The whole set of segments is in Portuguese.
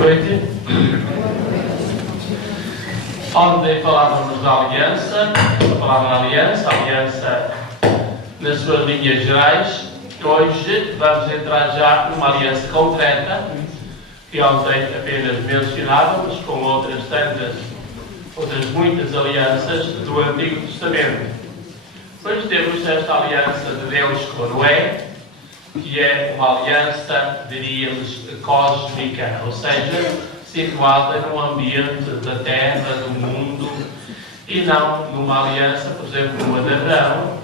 noite. Ontem falávamos da aliança, a aliança nas suas linhas gerais. Hoje vamos entrar já numa aliança concreta, que ontem apenas mencionávamos, com outras muitas alianças do Antigo Testamento. Hoje temos esta aliança de Deus com Noé, que é uma aliança, diríamos, cósmica, ou seja, situada no ambiente da terra, do mundo, e não numa aliança, por exemplo, como a de Abraão,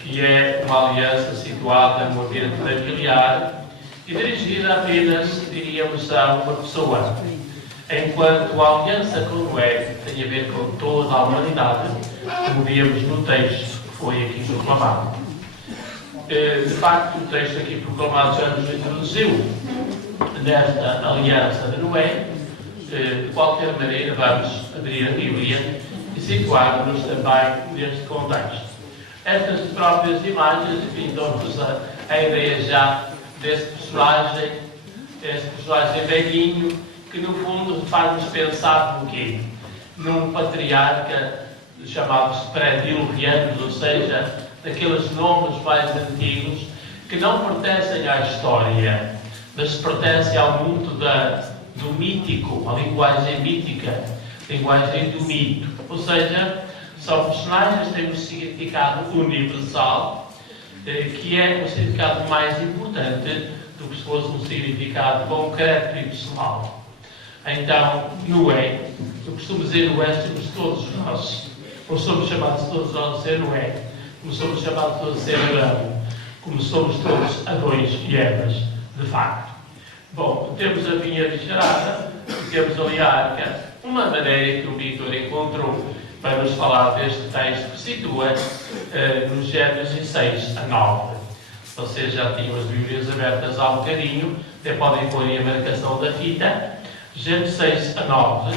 que é uma aliança situada no ambiente familiar e dirigida apenas, diríamos, a uma pessoa. Enquanto a aliança com Noé tem a ver com toda a humanidade, como víamos no texto que foi aqui proclamado. De facto, o texto aqui proclamado já nos introduziu nesta aliança de Noé. De qualquer maneira, vamos abrir a Bíblia e situar-nos também neste contexto. Estas próprias imagens, enfim, dão-nos a ideia já desse personagem, velhinho, que no fundo faz-nos pensar no quê? Num patriarca chamados pré-diluvianos, ou seja, daqueles nomes mais antigos que não pertencem à história, mas pertencem ao mundo do mítico, a linguagem mítica, linguagem do mito. Ou seja, são personagens que têm um significado universal, que é um significado mais importante do que se fosse um significado concreto e pessoal. Então, Noé, eu costumo dizer Noé, somos todos nós, ou somos chamados todos nós a ser Noé, como somos chamados todos a ser Abraão, como somos todos Adões e Evas, de facto. Bom, temos a vinha de gerada, temos ali a arca, uma maneira que o Vítor encontrou para nos falar deste texto que situa no Gênesis 6 a 9. Vocês já tinham as Bíblias abertas há um bocadinho, até podem pôr aí a marcação da fita. Gênesis 6 a 9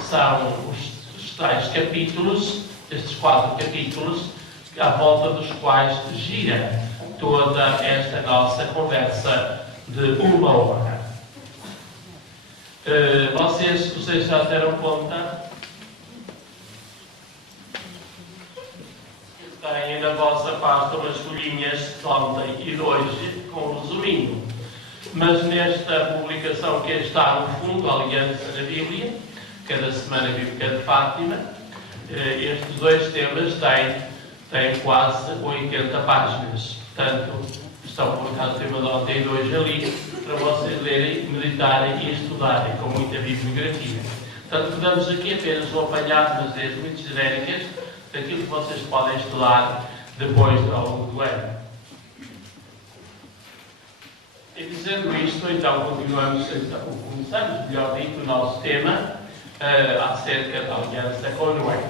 são os tais capítulos, estes 4 capítulos, à volta dos quais gira toda esta nossa conversa de uma hora. Vocês já deram conta? Têm na vossa pasta umas folhinhas de ontem e de hoje com um resuminho. Mas nesta publicação que está no fundo, a Aliança na Bíblia, cada Semana Bíblica de Fátima, estes dois temas têm quase 80 páginas. Portanto, estão por causa do tema de ontem e de hoje ali, para vocês lerem, meditarem e estudarem com muita bibliografia. Portanto, damos aqui apenas um apanhado, mas ideias muito genéricas, daquilo que vocês podem estudar depois ao longo do ano. E dizendo isto, então começamos, melhor dito, o nosso tema acerca da aliança com Noé.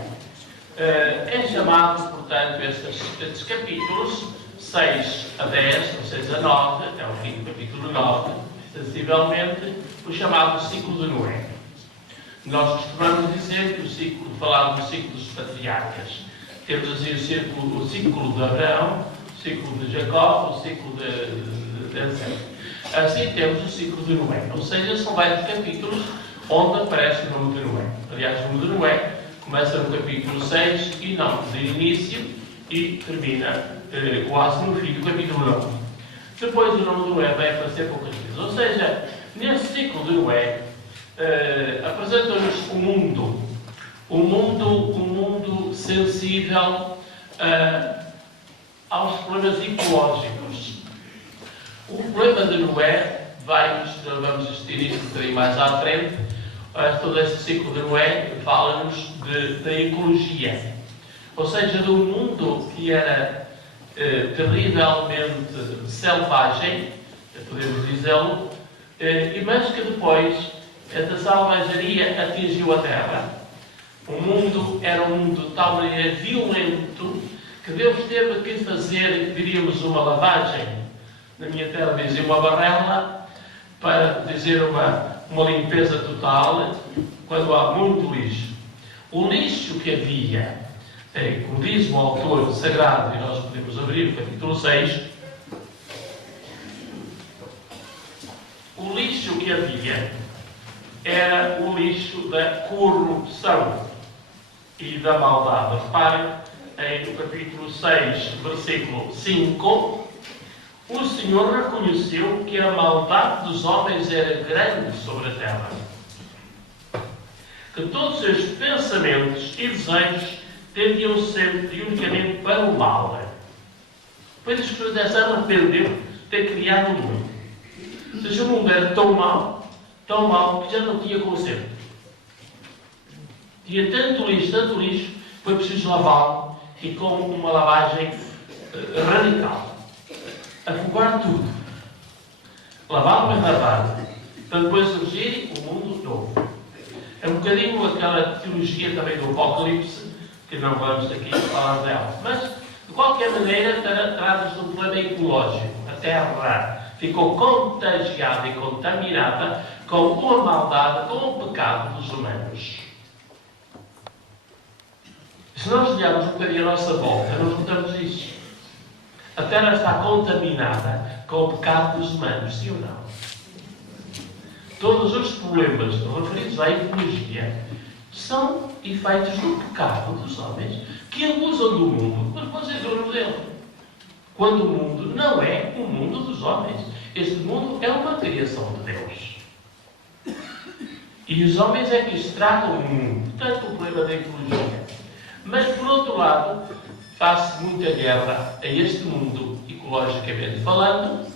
É chamado, portanto, estes capítulos 6 a 10, ou 6 a 9, até o fim do capítulo 9, sensivelmente, o chamado ciclo de Noé. Nós costumamos dizer que falamos do ciclo dos patriarcas. Temos assim o ciclo de Abraão, o ciclo de Jacó, o ciclo de Esaú. Assim temos o ciclo de Noé. Ou seja, são vários capítulos onde aparece o nome de Noé. Aliás, o nome de Noé começa no capítulo 6 e não de início e termina quase no fim do capítulo 9. Depois o nome de Noé vai aparecer poucas vezes. Ou seja, nesse ciclo de Noé, apresenta-nos um mundo sensível aos problemas ecológicos. O problema de Noé vamos discutir isto um bocadinho mais à frente. Todo este ciclo de Noé fala-nos da ecologia, ou seja, do mundo que era terrivelmente selvagem, podemos dizê-lo, mas que depois esta selvageria atingiu a Terra. O mundo era um mundo de tal maneira violento que Deus teve que fazer, diríamos, uma lavagem. Na minha terra dizia uma barrela, para dizer uma limpeza total, quando há muito lixo. O lixo que havia, como diz o autor sagrado, e nós podemos abrir o capítulo 6, o lixo que havia era o lixo da corrupção e da maldade. Reparem, no capítulo 6, versículo 5, o Senhor reconheceu que a maldade dos homens era grande sobre a terra, que todos os seus pensamentos e desejos tendiam sempre unicamente para o mal. Depois as pessoas se arrependeu de ter criado o mundo. Ou seja, o mundo era tão mau, que já não tinha conserto. Tinha tanto lixo, foi preciso lavá-lo, e com uma lavagem radical. Afogar tudo. Lavá-lo e lavar, para depois surgir um mundo novo. É um bocadinho aquela teologia também do Apocalipse, que não vamos aqui falar dela. Mas, de qualquer maneira, trata-se de um problema ecológico. A Terra ficou contagiada e contaminada com a maldade, com o pecado dos humanos. Se nós olharmos um bocadinho a nossa volta, nós notamos isso. A Terra está contaminada com o pecado dos humanos, sim ou não? Todos os problemas referidos à ecologia são efeitos do pecado dos homens que abusam do mundo para fazer dono dele. Quando o mundo não é o mundo dos homens. Este mundo é uma criação de Deus. E os homens é que estragam o mundo. Portanto, o problema da ecologia. Mas, por outro lado, faz-se muita guerra a este mundo, ecologicamente falando,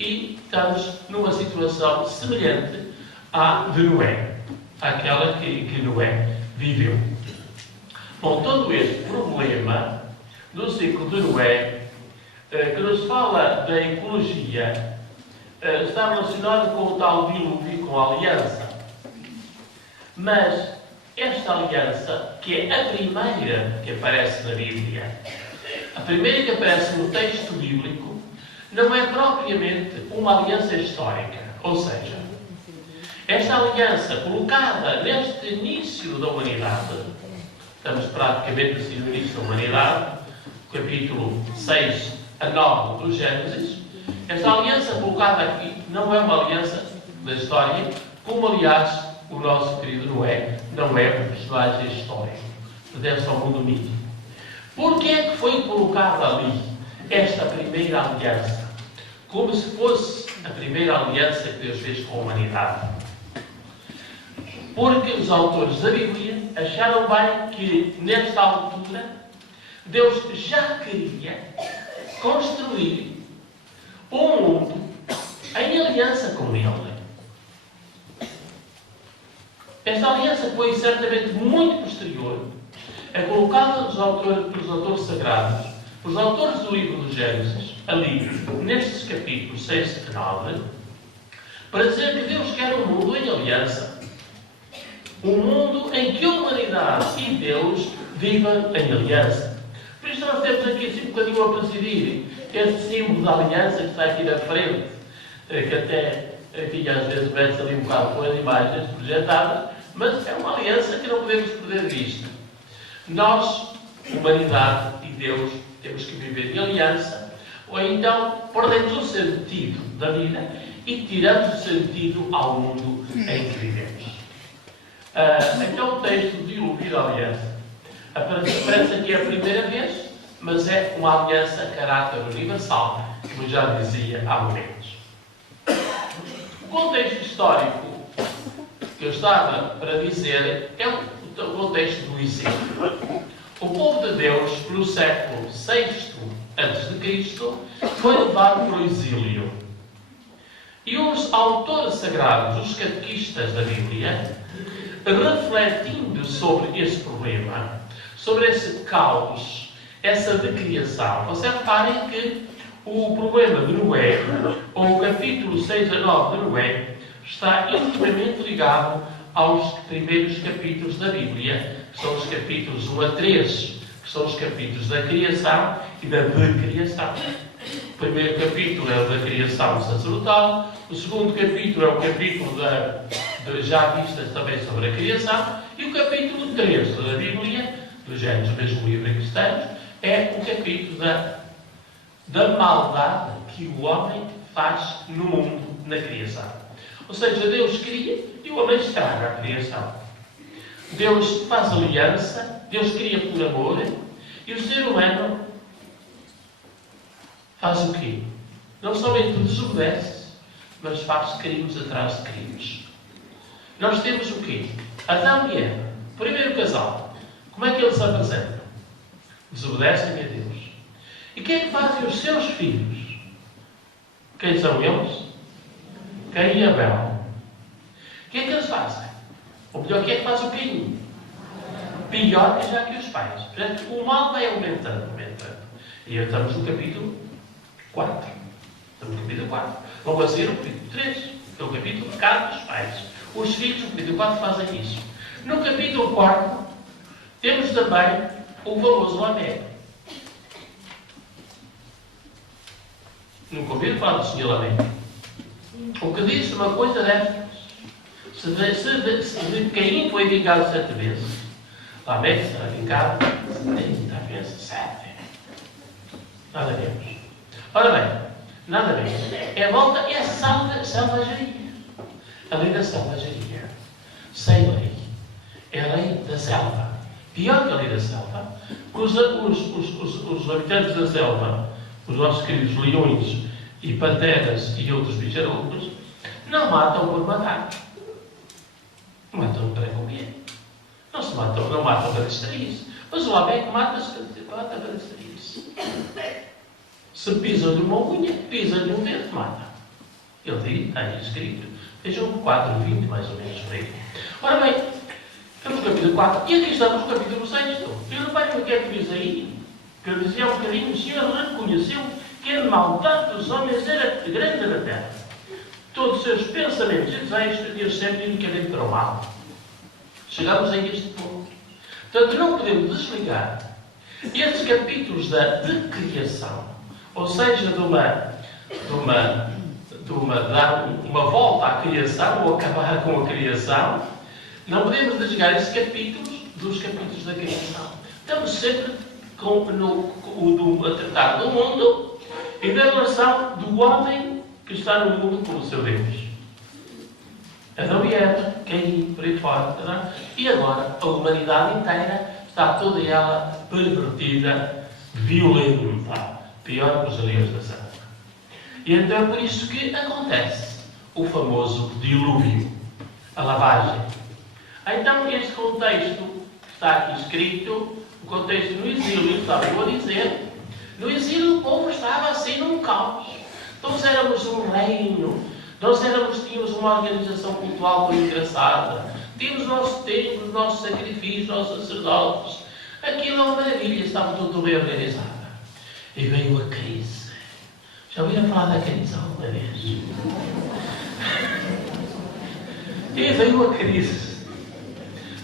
e estamos numa situação semelhante à de Noé, àquela que Noé viveu. Bom, todo este problema do ciclo de Noé, que nos fala da ecologia, está relacionado com o tal dilúvio, com a aliança. Mas esta aliança, que é a primeira que aparece na Bíblia, a primeira que aparece no texto bíblico, não é propriamente uma aliança histórica. Ou seja, esta aliança colocada neste início da humanidade, estamos praticamente assim no início da humanidade, capítulo 6 a 9 do Gênesis, esta aliança colocada aqui não é uma aliança da história, como aliás o nosso querido Noé não é um personagem histórico, pertence ao mundo mítico. Porquê é que foi colocada ali esta primeira aliança? Como se fosse a primeira aliança que Deus fez com a humanidade. Porque os autores da Bíblia acharam bem que, nesta altura, Deus já queria construir um mundo em aliança com Ele. Esta aliança foi certamente muito posterior, é colocada pelos autores sagrados, os autores do livro do Gênesis, ali, nestes capítulos 6 e 9, para dizer que Deus quer um mundo em aliança. Um mundo em que a humanidade e Deus vivam em aliança. Por isso nós temos aqui assim um bocadinho a presidir este símbolo da aliança que está aqui na frente, que até, enfim, às vezes mete-se ali um bocado com as imagens projetadas, mas é uma aliança que não podemos perder de vista. Nós, humanidade e Deus, temos que viver em aliança, ou então perdemos o sentido da vida e tiramos o sentido ao mundo em que vivemos. Então o texto de dilúvio da aliança aparece aqui a primeira vez, mas é uma aliança a caráter universal, como já dizia há momentos. O contexto histórico que eu estava para dizer é o contexto do exílio. O povo de Deus, no século VI a.C., foi levado para o exílio. E os autores sagrados, os catequistas da Bíblia, refletindo sobre esse problema, sobre esse caos, essa decriação, vocês reparem que o problema de Noé, ou o capítulo 6 a 9 de Noé, está intimamente ligado aos primeiros capítulos da Bíblia, que são os capítulos 1 a 3, que são os capítulos da criação e da decriação. O primeiro capítulo é o da criação sacerdotal, o segundo capítulo é o capítulo já vistas também sobre a criação, e o capítulo 3 da Bíblia, do Gênesis, mesmo livro em que estamos, é o capítulo da maldade que o homem faz no mundo, na criação. Ou seja, Deus cria e E o homem estraga a criação. Deus faz aliança, Deus cria por amor, e o ser humano faz o quê? Não somente desobedece, mas faz crimes atrás de crimes. Nós temos o quê? Adão e Eva, primeiro casal. Como é que eles se apresentam? Desobedecem a Deus. E quem é que fazem os seus filhos? Quem são eles? Caim e Abel. O que é que eles fazem? Ou melhor, o que é que faz o Caim? Pior que já que os pais. Portanto, o mal vai aumentando, aumentando. E estamos no capítulo 4. Estamos no capítulo 4. Vamos a seguir o capítulo 3. Que é o capítulo de cada dos pais. Os filhos do capítulo 4 fazem isso. No capítulo 4, temos também o famoso Lameque. Nunca ouviram falar do Senhor Lameque? O que disse uma coisa destas. Se Caim foi vingado 7 vezes, Lameque será vingado 70 vezes 7. Nada menos. Ora bem, nada menos. É a volta, é a selvageria. A lei da selvageria. Sem lei. É a lei da selva. Pior que a lei da selva, os habitantes da selva, os nossos queridos leões e panteras e outros bicharucos, não matam por matar. Matam para comer. Não matam para distrair-se. Mas o Lameque mata-se para distrair-se. Se pisam de uma unha, pisam de um dedo, mata. Ele diz, está aí escrito. Vejam 4:20 mais ou menos por aí. Ora bem, estamos no capítulo 4 e aqui estamos no capítulo 6. E reparem o que é que diz aí. Que ele dizia um bocadinho, o Senhor reconheceu que a maldade dos homens era grande na terra. Todos os seus pensamentos e desejos tendiam sempre unicamente para o mal. Chegamos a este ponto. Portanto, não podemos desligar estes capítulos de criação, ou seja, dar uma volta à criação, ou acabar com a criação, não podemos desligar estes capítulos dos capítulos da criação. Estamos sempre a tratar do mundo e da relação do homem que está no mundo com o seu Deus. Adão e Eva, Caim, por aí fora. E agora a humanidade inteira está toda ela pervertida, violenta, pior que os aliens da selva. E então é por isso que acontece o famoso dilúvio, a lavagem. Então este contexto que está aqui escrito, o contexto no exílio, estava eu a dizer, no exílio o povo estava assim num caos. Nós éramos um reino, tínhamos uma organização cultural muito engraçada, tínhamos o nosso templo, os nossos sacrifícios, os nossos sacerdotes. Aquilo é uma maravilha, estava tudo bem organizado. E veio a crise. Já ouviram falar da crise alguma vez? E veio a crise.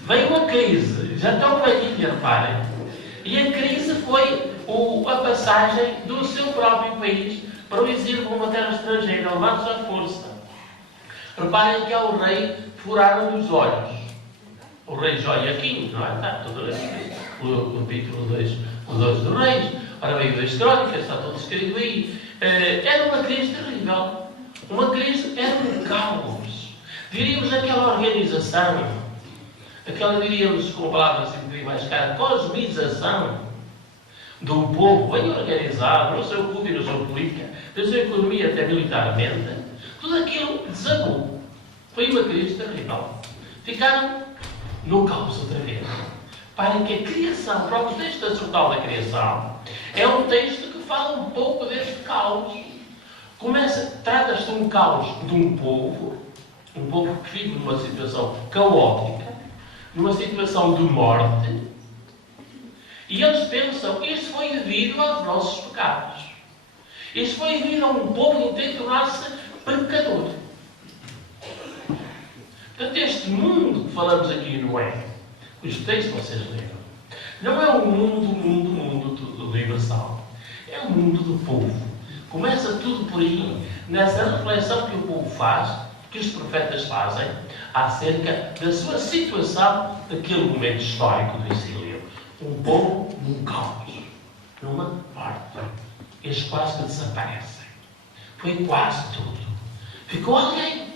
Veio a crise. Já estão velhinha, reparem. E a crise foi a passagem do seu próprio país para o exílio para uma terra estrangeira, levados à força. Reparem que ao rei furaram os olhos. O rei Joaquim, não é? Está tudo escrito. O capítulo 2 dos reis. Ora bem, das crónicas, está tudo escrito aí. Era uma crise terrível. Uma crise, era um caos. Diríamos aquela organização, diríamos com palavras assim um bocadinho mais caras, cosmização de um povo bem organizado, no seu culto e na sua política, na sua economia até militarmente, tudo aquilo desabou. Foi uma crise terrível. Ficaram no caos outra vez. Parem que a criação, o próprio texto sacerdotal da criação, é um texto que fala um pouco deste caos. Trata-se de um caos de um povo que vive numa situação caótica, numa situação de morte, e eles pensam que isto foi devido aos nossos pecados. Isto foi devido a um povo inteiro tornar-se pecador. Portanto, este mundo que falamos aqui não é, os textos vocês leram, não é um mundo universal. É o mundo do povo. Começa tudo por aí, nessa reflexão que o povo faz, que os profetas fazem, acerca da sua situação naquele momento histórico do exílio. Um povo num caos, numa morte. Eles quase que desaparecem. Foi quase tudo. Ficou alguém.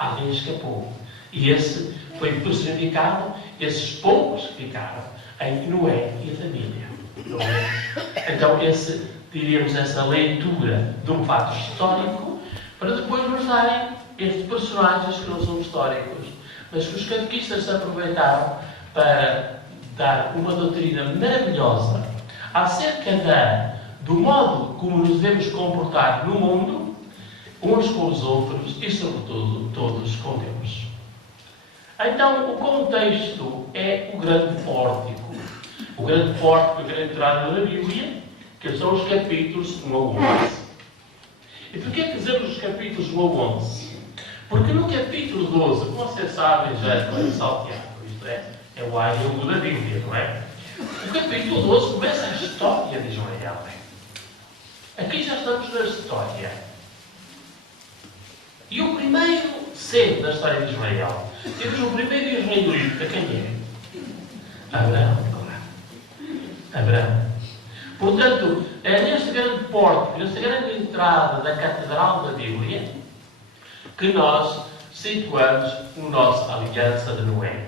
Alguém escapou. E esse foi personificado, esses poucos que ficaram, em Noé e a família. Então, diríamos, essa leitura de um fato histórico, para depois nos darem estes personagens que não são históricos, mas que os catequistas se aproveitaram para dar uma doutrina maravilhosa acerca do modo como nos devemos comportar no mundo, uns com os outros e, sobretudo, todos com Deus. Então, o contexto é o grande pórtico. O grande pórtico, a grande entrada da Bíblia, que são os capítulos 1 a 11. E porquê que dizemos os capítulos 1 a 11? Porque no capítulo 12, como vocês sabem, já é salteado, isto é o águio da Bíblia, não é? O capítulo 12 começa a história de Israel. Aqui já estamos na história. E o primeiro centro da história de Israel, temos o primeiro israelita, quem é? Abraão, claro. Abraão. Portanto, é neste grande pórtico, nesta grande entrada da Catedral da Bíblia, que nós situamos a nossa aliança de Noé.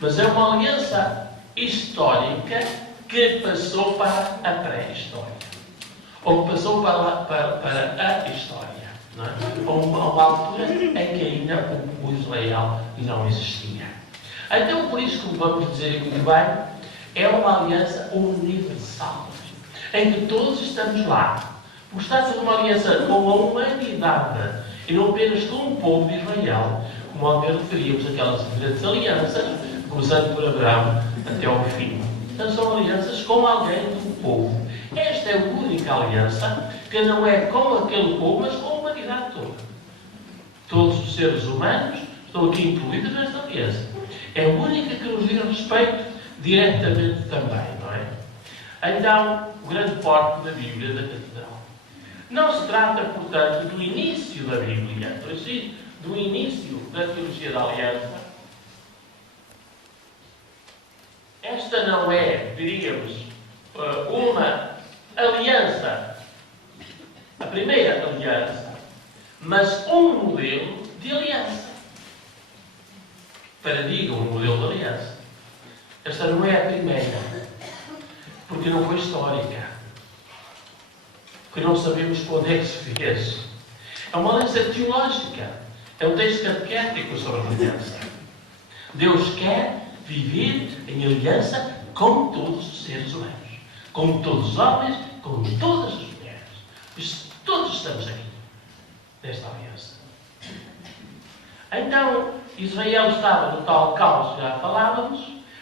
Mas é uma aliança histórica que passou para a pré-história. Ou que passou para a história. Não é? Uma altura em que ainda o Israel não existia. Então, por isso que vamos dizer muito bem, é uma aliança universal, em que todos estamos lá. Porque está a ser uma aliança com a humanidade, e não apenas com o povo de Israel, como ao menos referíamos aquelas grandes alianças, começando por Abraão até ao fim. Então são alianças com alguém do povo. Esta é a única aliança que não é com aquele povo, mas com a humanidade toda. Todos os seres humanos estão aqui incluídos nesta aliança. É a única que nos diz respeito diretamente também, não é? Então, o grande pórtico da Bíblia, da Catedral. Não se trata, portanto, do início da Bíblia, mas sim do início da teologia da aliança. Esta não é, diríamos, uma aliança, a primeira aliança, mas um modelo de aliança. Paradigma, um modelo de aliança. Esta não é a primeira, porque não foi histórica, porque não sabemos quando é que se fez. É uma aliança teológica, é um texto catequético sobre a aliança. Deus quer viver em aliança com todos os seres humanos, com todos os homens, com todas as mulheres. Pois todos estamos aqui, nesta aliança. Então, Israel estava no tal caos que já falávamos.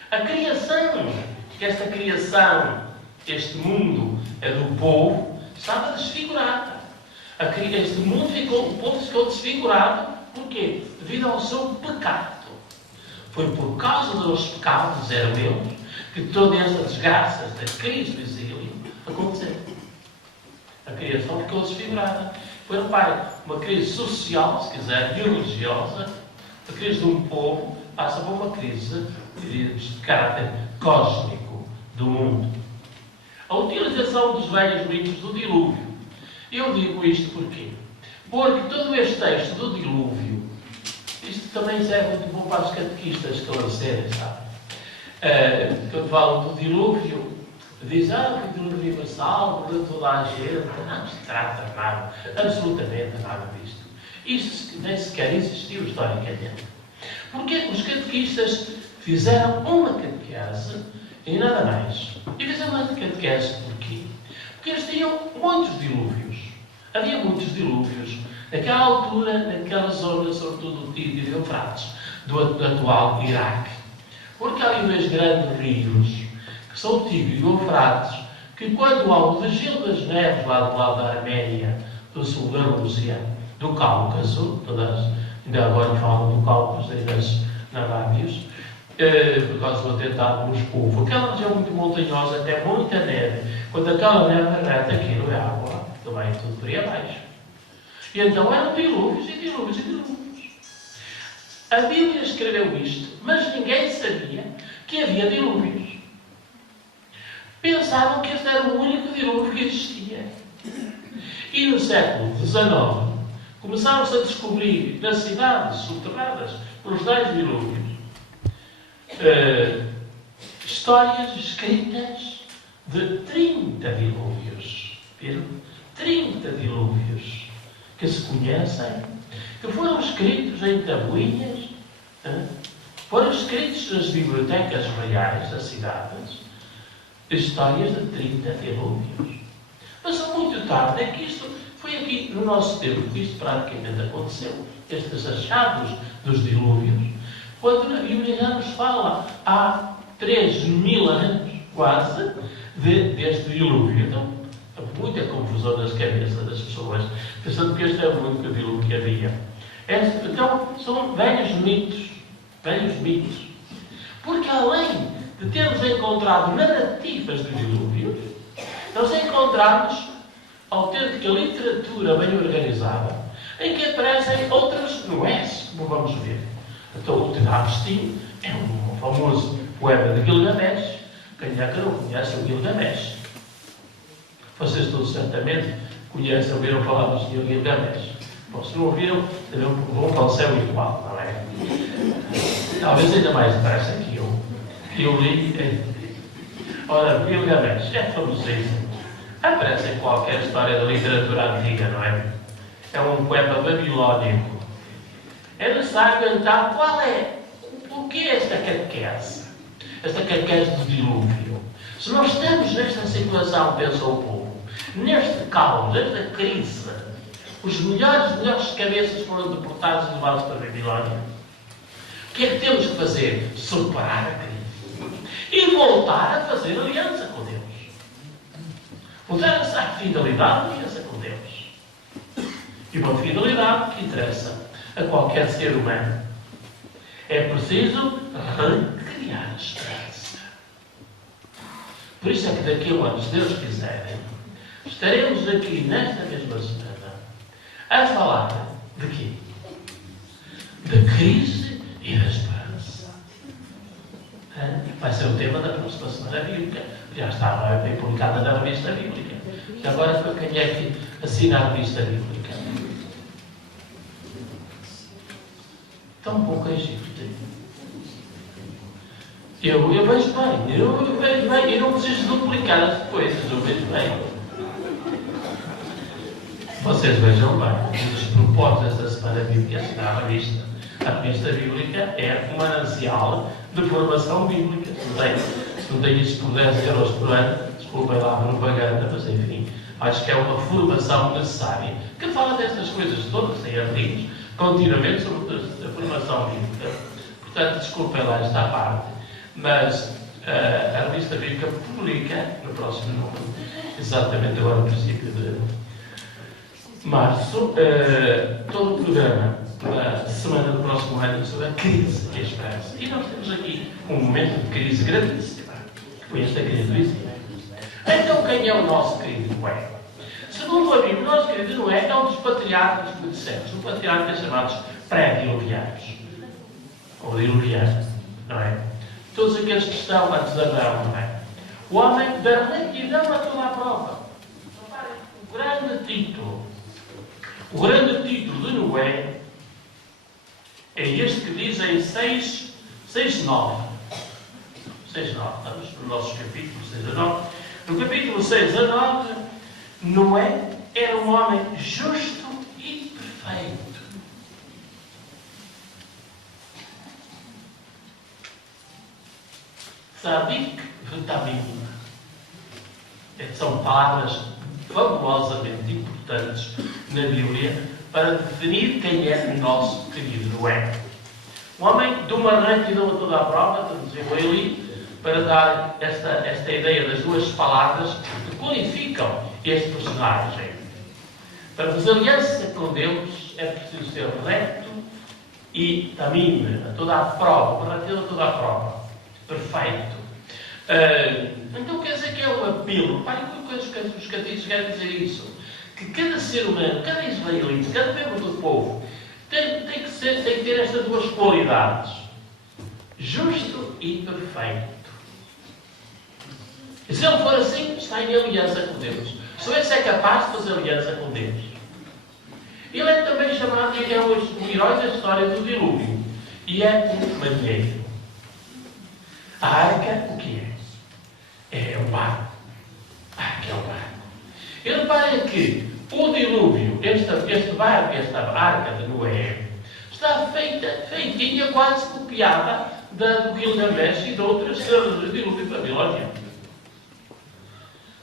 A criação, que esta criação, este mundo é do povo, estava desfigurada. Este mundo o povo ficou desfigurado. Porquê? Devido ao seu pecado. Foi por causa dos pecados, eram eles, que todas estas desgraças da crise do exílio aconteceram. A criação ficou desfigurada. Foi, repare, uma crise social, se quiser, religiosa. A crise de um povo passa por uma crise de caráter cósmico do mundo. A utilização dos velhos mitos do dilúvio. Eu digo isto porquê? Porque todo este texto do dilúvio, isto também serve muito bom para os catequistas esclarecerem, sabe? Quando falam do dilúvio, dizem, que o dilúvio universal, morreu toda a gente. Não se trata nada, absolutamente nada disto. Isso nem sequer existiu historicamente. Porque os catequistas fizeram uma catequese e nada mais. E fizeram uma catequese porquê? Porque eles tinham muitos dilúvios. Havia muitos dilúvios naquela altura, naquela zona, sobretudo do Tigre e Eufrates, do atual Iraque. Porque há ali dois grandes rios, que são o Tigre e o Eufrates, que quando há o degelo das neves lá do lado da Arménia, do sul da Rússia, do Cáucaso, ainda agora falam do Cáucaso e das Navários, por causa do atentado de Moscou. Aquela região muito montanhosa, até muita neve. Quando aquela neve derrete, aquilo é água, que vai tudo por aí abaixo. E então eram dilúvios e dilúvios e dilúvios. A Bíblia escreveu isto, mas ninguém sabia que havia dilúvios. Pensavam que este era o único dilúvio que existia. E no século XIX, começaram-se a descobrir nas cidades subterradas, pelos tais dilúvios, histórias escritas de 30 dilúvios. Viram? 30 dilúvios que se conhecem, que foram escritos em tabuinhas, foram escritos nas bibliotecas reais das cidades, histórias de 30 dilúvios. Mas muito tarde, é que isto foi aqui no nosso tempo que isto praticamente aconteceu, estes achados dos dilúvios, quando na Bíblia já nos fala há 3.000 anos, quase, deste dilúvio. Então, há muita confusão nas cabeças das pessoas, pensando que este é o único dilúvio que havia. Então, são velhos mitos. Porque além de termos encontrado narrativas de dilúvios, nós encontramos autêntica literatura bem organizada, em que aparecem outras Noés, como vamos ver. Então, o Tedavstim é um famoso poema de Gilgamesh. Quem é que não conhece o Gilgamesh? Vocês todos certamente conhecem, ouviram falar do Senhor Gilgamesh. Bom, se não ouviram, vão para o céu igual, não é? Talvez ainda mais depressa que eu li. Ora, Gilgamesh é famosíssimo. Aparece em qualquer história da literatura antiga, não é? É um poema babilónico. É necessário então o que é esta catequese? Esta catequese do dilúvio. Se nós estamos nesta situação, pensa o povo, neste caos, nesta crise, os melhores cabeças foram deportados e levados para a Babilónia. O que é que temos que fazer? Superar a crise. E voltar a fazer aliança com Deus. Voltar a fidelidade e aliança com Deus. E uma fidelidade que interessa a qualquer ser humano. É preciso recriar a esperança. Por isso é que daqui a um ano, se Deus quiser, estaremos aqui nesta mesma semana a falar de quê? Da crise e da esperança. Vai ser o tema da próxima semana bíblica. Já está bem publicada na revista bíblica. E agora para quem é que assina a revista bíblica? Tão pouco Egito. Eu vejo bem, eu não preciso duplicar as coisas, eu vejo bem. Vocês vejam bem, os propósitos da semana bíblica assinar a revista. A revista bíblica é um manancial de formação bíblica. Se não tem isto por 10 euros por ano, desculpem lá a propaganda, mas enfim, acho que é uma formação necessária que fala destas coisas todas, tem artigos continuamente sobre a formação bíblica. Portanto, desculpem lá esta parte, mas a revista bíblica publica no próximo número, exatamente agora no princípio de março, todo o programa da semana do próximo ano sobre a crise e a esperança. E nós temos aqui um momento de crise gravíssima, que foi esta crise do exílio. Então, quem é o nosso querido Noé? Segundo a Bíblia, o nosso querido Noé é um dos patriarcas que dissemos, um patriarca chamados pré-diluvianos, ou diluvianos, não é? Todos aqueles que estão antes de Abraão, não é? O homem da retidão a toda a prova. Reparem, o grande título de Noé é este que diz em 6:9. 6:9, estamos nos nossos capítulos 6:9. No capítulo 6:9, Noé era um homem justo e perfeito. Tzadik v'tamim. São palavras fabulosamente importantes na Bíblia para definir quem é o nosso querido Noé. Um homem de uma retidão a toda a prova, traduziu Eli, para dar esta ideia das duas palavras que qualificam este personagem. Para fazer aliança com Deus é preciso ser reto e tamim, a toda a prova, uma retidão a toda a prova. Perfeito. Então quer dizer que é um apelo. Parem com os catequistas querem dizer isso. Que cada ser humano, cada israelita, cada membro do povo tem que ter estas duas qualidades. Justo e perfeito. E se ele for assim, está em aliança com Deus. Se esse é capaz de fazer aliança com Deus. Ele é também chamado, ele é o herói da história do dilúvio. E é um marinheiro. A arca, o que é? É um barco. A arca é um barco. E reparem que o dilúvio, este barco, esta arca de Noé, está feitinha, quase copiada do Gilgamesh e de outras histórias do dilúvio babilónico.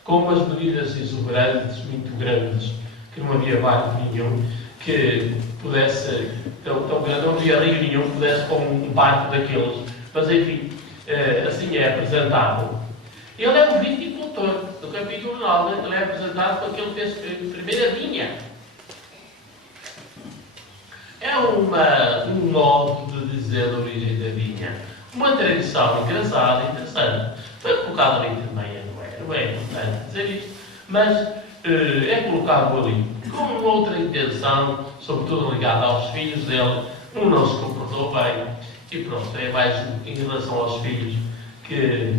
Com umas medidas exuberantes, muito grandes, que não havia barco nenhum que pudesse, tão grande, não havia rio nenhum que pudesse com um barco daqueles. Mas enfim, assim é apresentado. Ele é um viticultor. No capítulo 9, ele é apresentado com aquele que fez a primeira vinha. É um modo de dizer a origem da vinha. Uma tradição engraçada e interessante. Foi colocado ali também, não é importante dizer isto, mas é colocado ali com outra intenção, sobretudo ligada aos filhos dele. Um não se comportou bem e pronto, é mais em relação aos filhos que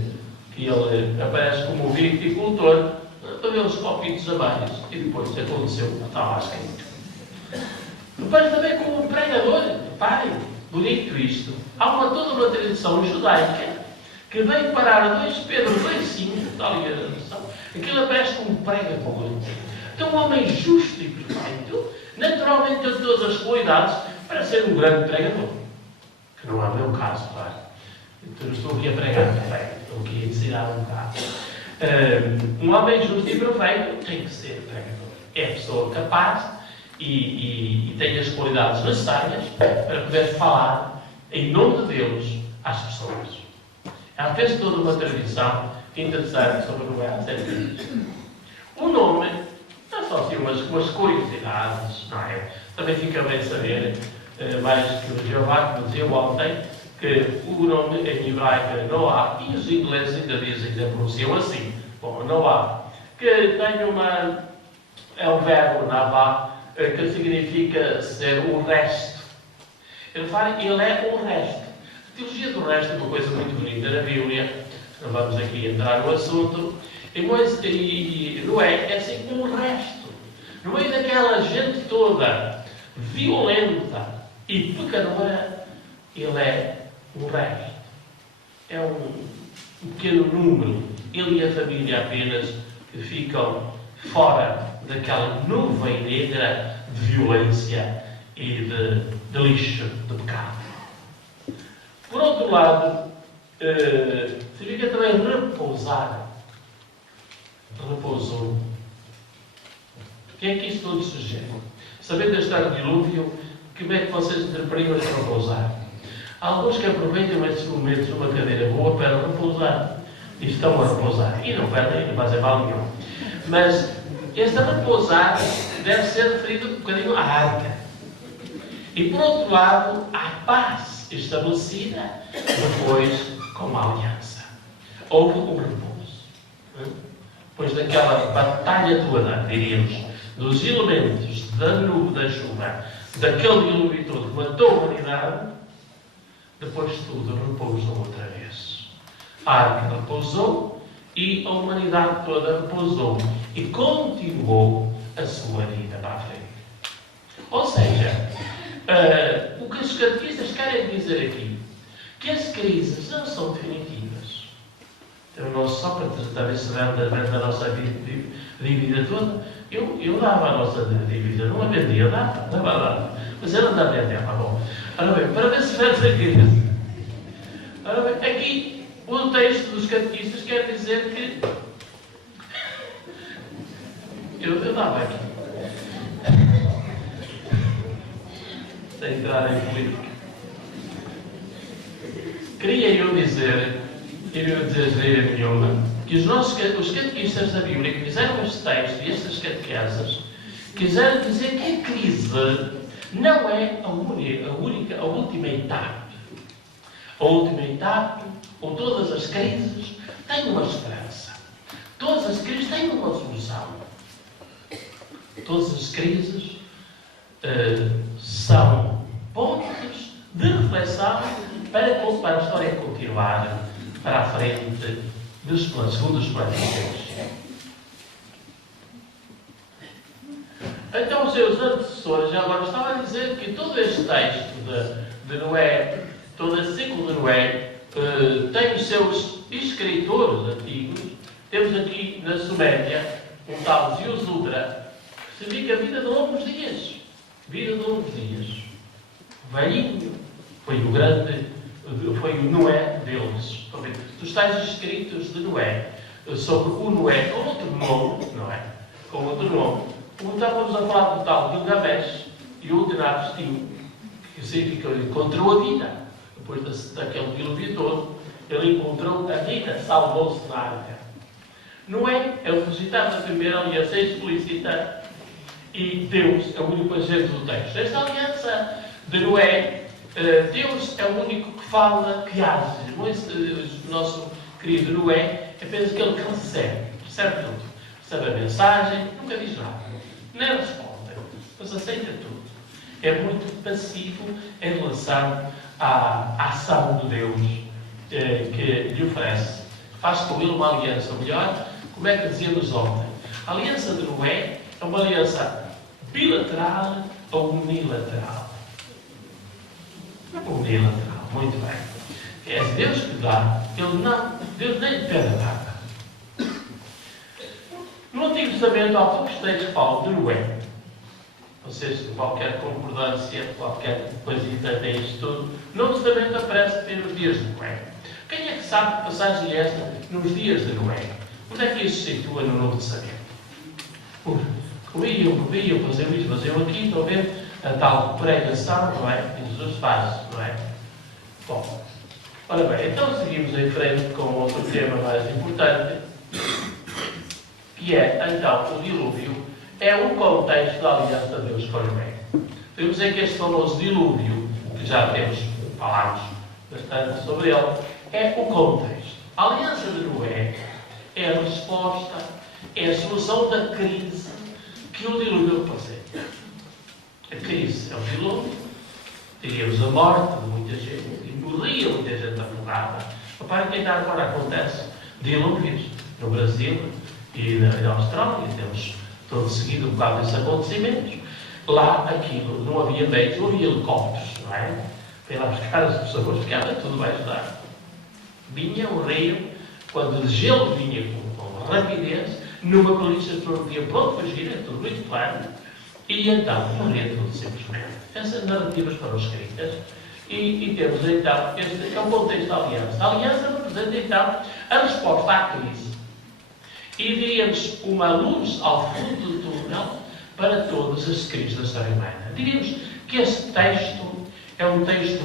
ele aparece como viticultor para ver os copitos abaixo e depois aconteceu o que estava escrito. Depois também como pregador, reparem, bonito isto. Há toda uma tradição judaica que veio parar a 2 Pedro 2,5, está ali a tradição, aquilo aparece como pregador. Então, um homem justo e perfeito, naturalmente tem todas as qualidades para ser um grande pregador. Que não é o meu caso, claro. Eu estou aqui a pregar perfeito, estou aqui a ensinar um bocado. Um homem justo e perfeito tem que ser pregador. É a pessoa capaz e tem as qualidades necessárias para poder falar em nome de Deus às pessoas. Ela fez toda uma tradição interessante sobre o Noé acerca disso. O nome, não só assim umas curiosidades, não é? Também fica bem saber, mais que o Jeová que nos dizia ontem, que o nome em hebraico é Noá, e os ingleses ainda pronunciam assim. Bom, Noá, que tem é um verbo navá, que significa ser o resto. Ele é o resto. A teologia do resto é uma coisa muito bonita na Bíblia, não vamos aqui entrar no assunto, e Noé é assim como o resto. No meio daquela gente toda violenta e pecadora, ele é o resto. É um pequeno número. Ele e a família apenas que ficam fora daquela nuvem negra de violência e de lixo, de pecado. Por outro lado, significa também repousar. Repousou. O que é que isso tudo sugere? Sabendo a história do dilúvio, como é que vocês interpretam este repousar? Há alguns que aproveitam estes momentos numa cadeira boa para repousar. E estão a repousar. E não perdem, não fazem mal nenhum. Mas este repousar deve ser referido um bocadinho à arca. E por outro lado, à paz estabelecida depois com a aliança. Houve um repouso. Depois daquela batalha toda, diríamos, dos elementos da nuvem, da chuva, daquele dilúvio todo que matou a humanidade, depois de tudo repousou outra vez. A arca repousou e a humanidade toda repousou e continuou a sua vida para a frente. Ou seja, o que os catequistas querem dizer aqui, que as crises não são definitivas. Então, não só para tratar esse da nossa dívida toda, eu dava a nossa dívida, não a vendia, dava. Mas eu não estava a vender, bom. Ora bem, para ver se vemos aqui. Ora bem, aqui o texto dos catequistas quer dizer que eu dava aqui. Sem entrar em política. Queria eu dizer nenhuma, que os catequistas da Bíblia que fizeram este texto e estas catequeses quiseram dizer que a crise não é a última etapa. A última etapa, ou todas as crises, têm uma esperança. Todas as crises têm uma solução. Todas as crises são pontos de reflexão para a história continuar para a frente segundo os planos de Deus. Então, os seus professora já agora estava a dizer que todo este texto de Noé, todo esse ciclo de Noé, tem os seus escritores antigos. Temos aqui na Suméria um tal Ziusudra, que significa vida de longos dias. Vida de longos dias. O velhinho foi o grande, foi o Noé deles. Dos tais escritos de Noé, sobre o Noé, com outro nome, não é? Com outro nome. Estávamos a falar do tal Gilgamesh e o Dinastiu, que significa que ele encontrou a vida. Depois daquele dilúvio todo, ele encontrou a vida, salvou-se na arca. Noé é o visitado da primeira aliança explícita e Deus é o único agente do texto. Esta aliança de Noé, Deus é o único que fala, que age. O nosso querido Noé é apenas aquele que recebe tudo. Recebe a mensagem, nunca diz nada, nem responde, mas aceita tudo. É muito passivo em relação à ação de Deus que lhe oferece. Faz com ele uma aliança melhor, como é que dizíamos ontem. A aliança de Noé é uma aliança bilateral ou unilateral. Unilateral, muito bem. É Deus que dá, Deus nem lhe pede nada. No Antigo Testamento há poucos textos que falam de Noé. Vocês, qualquer concordância, qualquer coisita tem isto tudo. No Novo Testamento aparece nos dias de Noé. Quem é que sabe que passagem é esta nos dias de Noé? Onde é que isso se situa no Novo Testamento? Como iam fazer isto, mas eu aqui estou a ver a tal pregação, não é? Que Jesus faz, não é? Bom, ora bem, então seguimos em frente com outro tema mais importante, que é, então, o dilúvio é um contexto da aliança de Deus com Noé. Podemos dizer que este famoso dilúvio, que já temos falado bastante sobre ele, é o contexto. A aliança de Noé é a resposta, é a solução da crise que o dilúvio representa. A crise é o dilúvio, diríamos a morte de muita gente, e morria muita gente afogada. Repare que ainda agora acontece dilúvios no Brasil e na Austrália, temos todo seguido um bocado desses acontecimentos. Lá, aquilo, não havia meios, não havia helicópteros, não é? Para ir lá buscar as pessoas, porque era tudo vai ajudar. Vinha um rio, quando o gelo vinha com rapidez, numa planície não havia para onde fugir, é tudo muito plano, e então morria tudo simplesmente. Essas narrativas foram escritas, e temos então, este é o contexto da aliança. A aliança representa então a resposta à crise. E diríamos uma luz ao fundo do túnel para todas as crises da história humana. Diríamos que este texto é um texto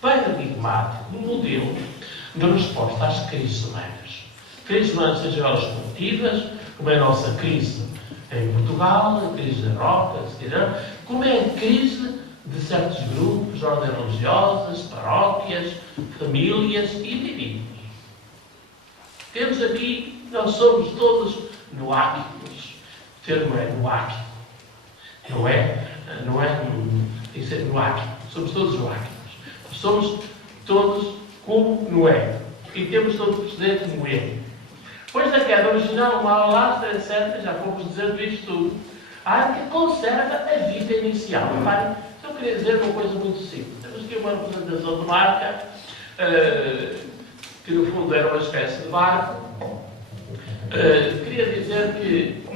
paradigmático, um modelo de resposta às crises humanas. Crises humanas, sejam elas coletivas, como é a nossa crise em Portugal, a crise da Europa, como é a crise de certos grupos, ordens religiosas, paróquias, famílias e indivíduos. Temos aqui, nós somos todos noáquicos. O termo é noáquico. Não é, tem que ser noáquico. Somos todos noáquicos. Somos todos como Noé. E temos todo o precedente como ele. Depois da queda original, uma alastra, etc., já fomos dizendo isto tudo. A arca conserva a vida inicial. Reparem, eu queria dizer uma coisa muito simples. Temos aqui uma representação de uma arca, que no fundo era uma espécie de barco. Queria dizer que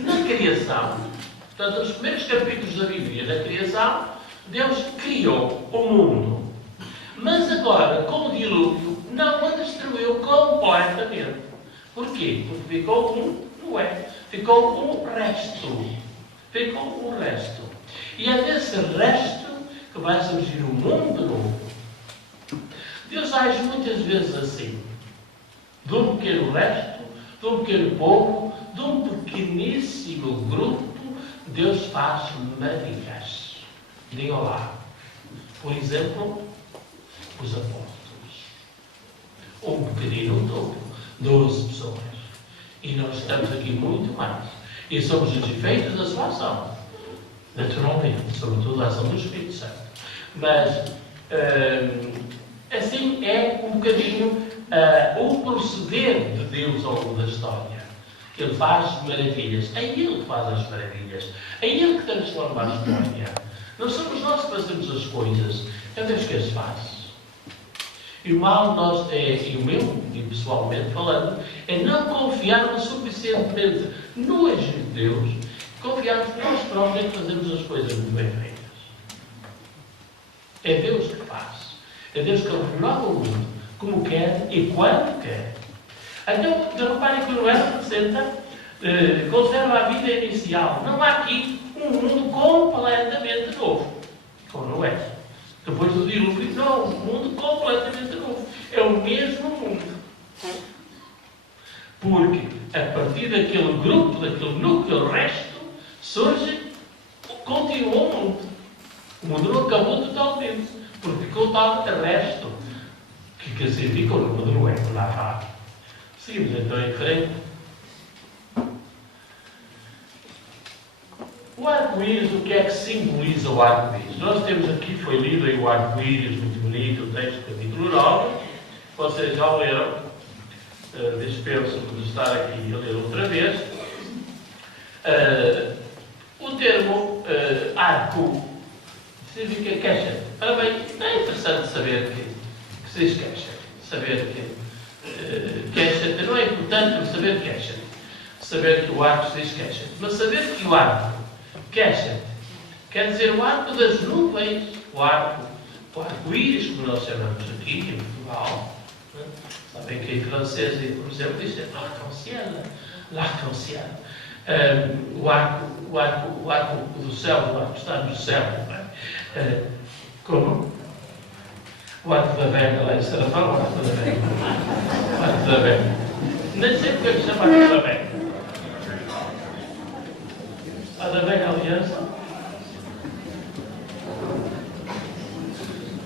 na criação, portanto, nos primeiros capítulos da Bíblia, na criação, Deus criou o mundo. Mas agora, com o dilúvio, não a destruiu completamente. Porquê? Porque ficou Noé. Ficou um resto. Ficou um resto. E é desse resto que vai surgir um mundo novo. Deus age muitas vezes assim. De um pequeno resto, de um pequeno povo, de um pequeníssimo grupo, Deus faz maravilhas. Digam lá. Por exemplo, os apóstolos. Um pequenino grupo, 12 pessoas. E nós estamos aqui muito mais. E somos os efeitos da sua ação. Naturalmente, sobretudo a ação do Espírito Santo. Mas, assim é um bocadinho o proceder de Deus ao longo da história. Ele faz maravilhas. É Ele que faz as maravilhas. É Ele que transforma a história. Não somos nós que fazemos as coisas. É Deus que as faz. E o mal, e o meu, e pessoalmente falando, é não confiarmos suficientemente no agir de Deus, confiarmos que nós próprios em que fazemos as coisas muito bem feitas. É Deus que faz. É Deus que renova o mundo como quer e quando quer. Então, reparem que Noé representa, conserva a vida inicial. Não há aqui um mundo completamente novo, com Noé. Depois do dilúvio, não, um mundo completamente novo. É o mesmo mundo. Porque, a partir daquele grupo, daquele núcleo resto, continuou o mundo. O mundo não acabou totalmente, porque ficou tal resto, que significa o número do Noé, lá vai. Seguimos então em frente. O arco-íris, o que é que simboliza o arco-íris? Nós temos aqui, foi lido aí o arco-íris, muito bonito, o texto do capítulo 9. Vocês já leram, dispenso por estar aqui a ler outra vez. O termo arco significa queixa. Ora bem, não é interessante saber que se diz queixa. Saber que queixa, não é importante saber queixa. Saber que o arco se diz queixa. Mas saber que o arco queixa quer dizer o arco das nuvens, o arco-íris, como nós chamamos aqui em Portugal. Sabem que em francês, por exemplo, diz l'arc-en-ciel. O arco do céu, o arco está no céu. Como? O arco da velha, lá em Sarafão, o arco da velha. O arco da velha. Nem sei porque é que se chama arco da velha. A da velha aliança?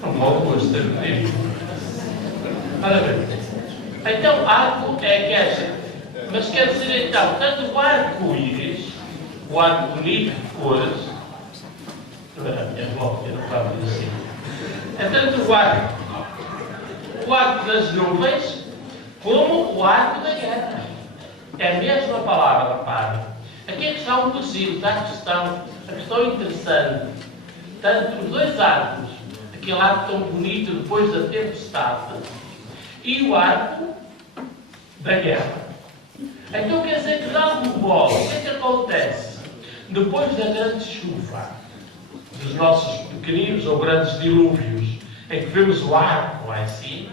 Um mau gosto de tempo. Ora bem. Então, arco é queixa. Mas quer dizer então, tanto o arco-íris, o arco bonito de cores, não era a minha avó, eu não estava assim. É tanto o arco das nuvens, como o arco da guerra. É a mesma palavra, reparem. Aqui a questão possível, a questão interessante. Tanto os dois arcos, aquele arco tão bonito depois da tempestade, e o arco da guerra. Então quer dizer que, de algum modo, o que é que acontece? Depois da grande chuva, dos nossos pequeninos ou grandes dilúvios, em que vemos o arco lá em cima,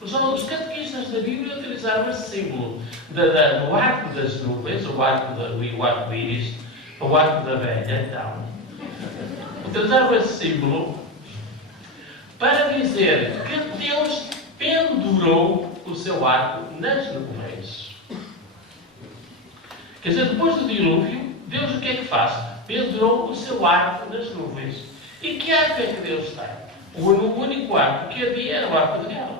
os catequistas da Bíblia utilizaram esse símbolo do arco das nuvens, o arco-íris, o arco da velha, então. Utilizaram esse símbolo para dizer que Deus pendurou o seu arco nas nuvens. Quer dizer, depois do dilúvio, Deus o que é que faz? Pendurou o seu arco nas nuvens. E que arco é que Deus tem? O único arco que havia era o arco de guerra.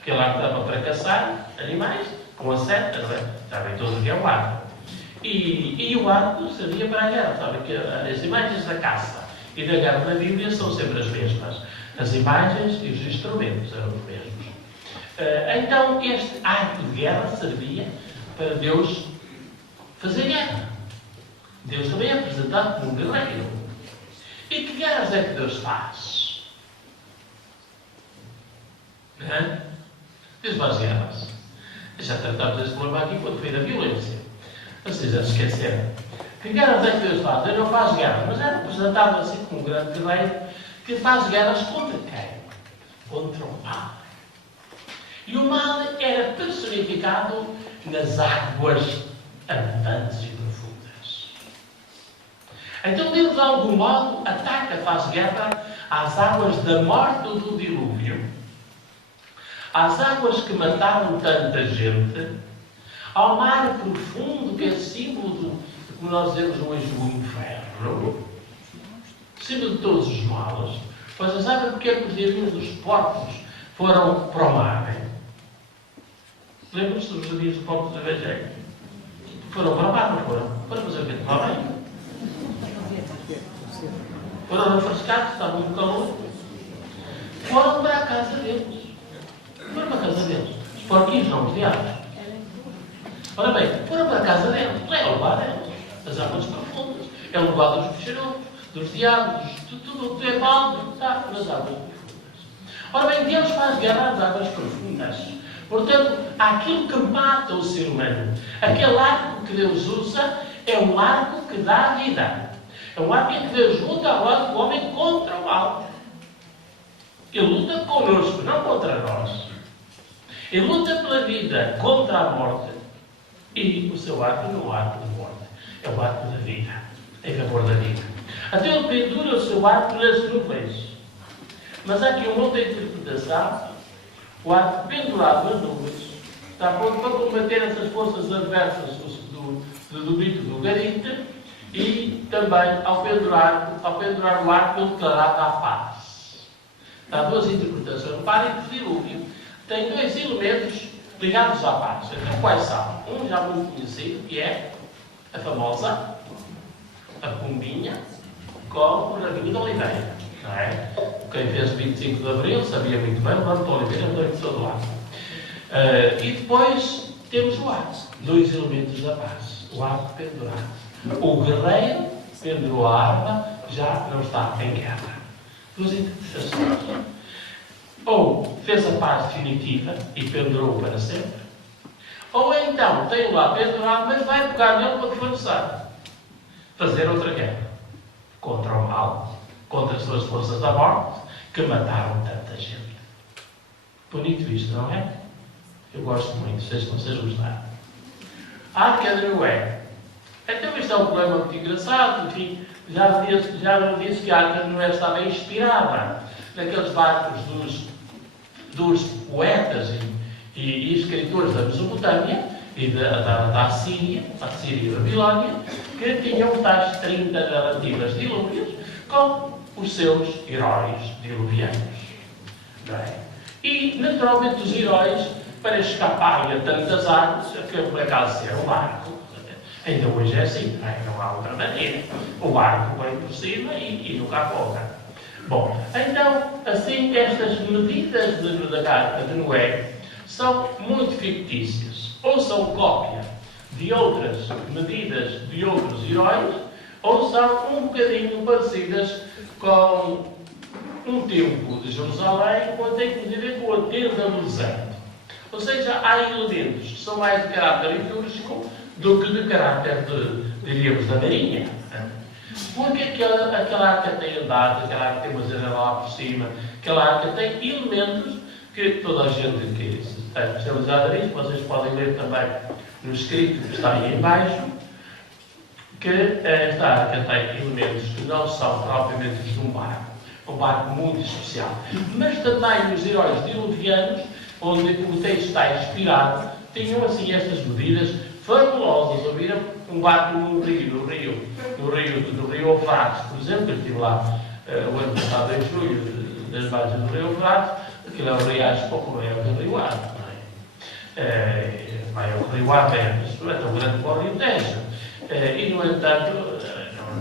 Aquele arco dava para caçar animais, com a seta, não é? Sabem todos o que é o arco. E o arco servia para a guerra. Sabem que as imagens da caça e da guerra na Bíblia são sempre as mesmas. As imagens e os instrumentos eram os mesmos. Então, este arco de guerra servia para Deus fazer guerra. Deus também é apresentado como um guerreiro. E que guerras é que Deus faz? Deus faz guerras. Já tratámos desse problema aqui quando foi da violência. Vocês já se esqueceram. Que guerras é que Deus faz? Deus não faz guerras, mas é representado assim como um grande guerreiro que faz guerras contra quem? Contra o mal. E o mal era personificado nas águas abundantes e profundas. Então Deus, de algum modo, ataca, faz guerra às águas da morte ou do dilúvio, às águas que mataram tanta gente, ao mar profundo, que é símbolo como nós dizemos hoje, do inferno, símbolo de todos os males. Vocês sabem porque é que os dias dos porcos foram para o mar? Lembram-se dos dias dos porcos do Evangelho? Foram para o mar, não foram? Foram fazer o quê? Tomar banho? Foram refrescados, estava muito calor. Foram para a casa deles. Foram para a casa deles. Os porquinhos, não os diabos. Ora bem, pôr para a casa dentro, é o lugar dentro, das águas profundas, é o lugar dos bicharotos, dos diabos, de tudo o que é mal, está nas águas profundas. Ora bem, Deus faz guerra às águas profundas. Portanto, aquilo que mata o ser humano, aquele arco que Deus usa, é um arco que dá vida. É um arco em que Deus luta ao lado do homem contra o mal. Ele luta connosco, não contra nós. Ele luta pela vida contra a morte. E o seu arco não é o arco da morte, é o arco da vida, em favor da vida. Até ele pendura o seu arco nas nuvens. Mas há aqui uma outra interpretação. O arco pendurado nas nuvens está pronto para combater essas forças adversas do dito do garite, e também ao pendurar o arco ele declarava a paz. Há duas interpretações. Reparem que o dilúvio tem dois elementos ligados à paz. Então, quais são? Um já muito conhecido, que é a famosa a pombinha com o rabinho de oliveira. Não é? Quem fez 25 de Abril sabia muito bem, o ramo de oliveira não de todo lado. E depois temos o arco, dois elementos da paz. O arco pendurado. O guerreiro pendurou a arma, já não está em guerra. Duas interpretações. Ou fez a paz definitiva e pendurou para sempre, ou então tem-o lá pendurado, mas vai pegar nele para avançar, fazer outra guerra contra o mal, contra as suas forças da morte, que mataram tanta gente. Bonito isto, não é? Eu gosto muito, sei se vocês gostaram. A Arca de Noé. Então isto é um problema muito engraçado. Enfim, já disse que a Arca de Noé estava inspirada naqueles barcos dos poetas e escritores da Mesopotâmia e da Assíria, e Babilónia, que tinham tais 30 narrativas dilúvios com os seus heróis diluvianos. Não é? E, naturalmente, os heróis, para escaparem a tantas águas, que por acaso era o barco, ainda hoje é assim, não há outra maneira. O barco vem por cima e nunca afoga. Bom, então, assim, estas medidas da Arca de Noé são muito fictícias. Ou são cópia de outras medidas de outros heróis, ou são um bocadinho parecidas com um templo de Jerusalém, até inclusive com a tenda do deserto. Ou seja, há elementos que são mais de caráter litúrgico do que de caráter, diríamos, da marinha. Porque aquela arca tem andado, aquela arca tem uma janela lá por cima, aquela arca tem elementos que toda a gente que está especializada nisso, vocês podem ler também no escrito que está aí em baixo, que esta arca tem elementos que não são propriamente de um barco muito especial. Mas também os heróis diluvianos, onde o texto está inspirado, tinham assim estas medidas fabulosas. Ouviram um barco no rio Eufrates, por exemplo, que eu estive lá o ano passado em julho, das margens do rio Eufrates. Aquilo é o Riacho, pouco é o Rio Ave, não é? Vai ao Rio Ave, é tão grande para o Rio Tejo. E, no entanto,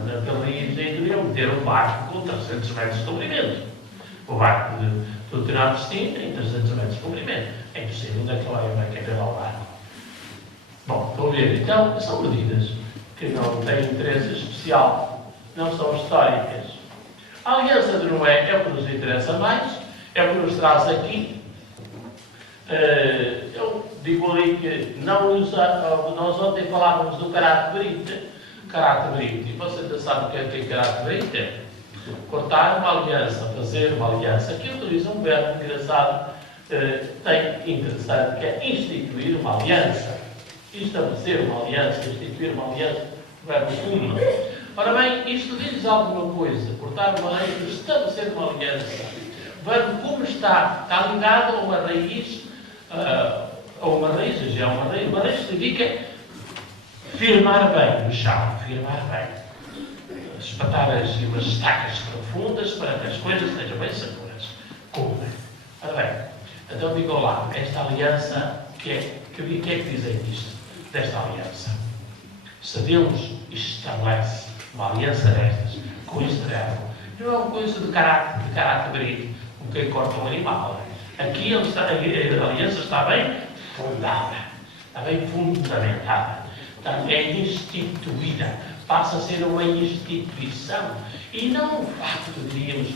naquele rio iriam meter um barco com 300 metros de comprimento. O barco do Tenor Destino tem 300 metros de comprimento. É impossível, onde é que vai querer lá o barco? Bom, estou a ver. Então, são medidas que não têm interesse especial, não são históricas. A aliança de Noé é o que nos interessa mais, é o que nos traz aqui. Eu digo ali que não usa, nós ontem falávamos do caráter brite, e vocês já sabem o que é caráter brite? Cortar uma aliança, fazer uma aliança. Aqui utiliza um verbo engraçado, interessante, que é instituir uma aliança. Estabelecer uma aliança, instituir uma aliança, o verbo uma. Ora bem, isto diz alguma coisa. Cortar uma raiz, estabelecer uma aliança. O verbo como está ligado a uma raiz, uma raiz significa firmar bem no chão, firmar bem. Espatar umas estacas profundas para que as coisas estejam bem seguras. Como? Ora bem, então digam lá, esta aliança, que é que dizem isto, desta aliança? Se Deus estabelece uma aliança destas com este verbo, não é uma coisa de caráter brito, como quem corta um animal. Aqui a aliança está bem fundada. está bem fundamentada, é instituída, passa a ser uma instituição, e não um facto, diríamos,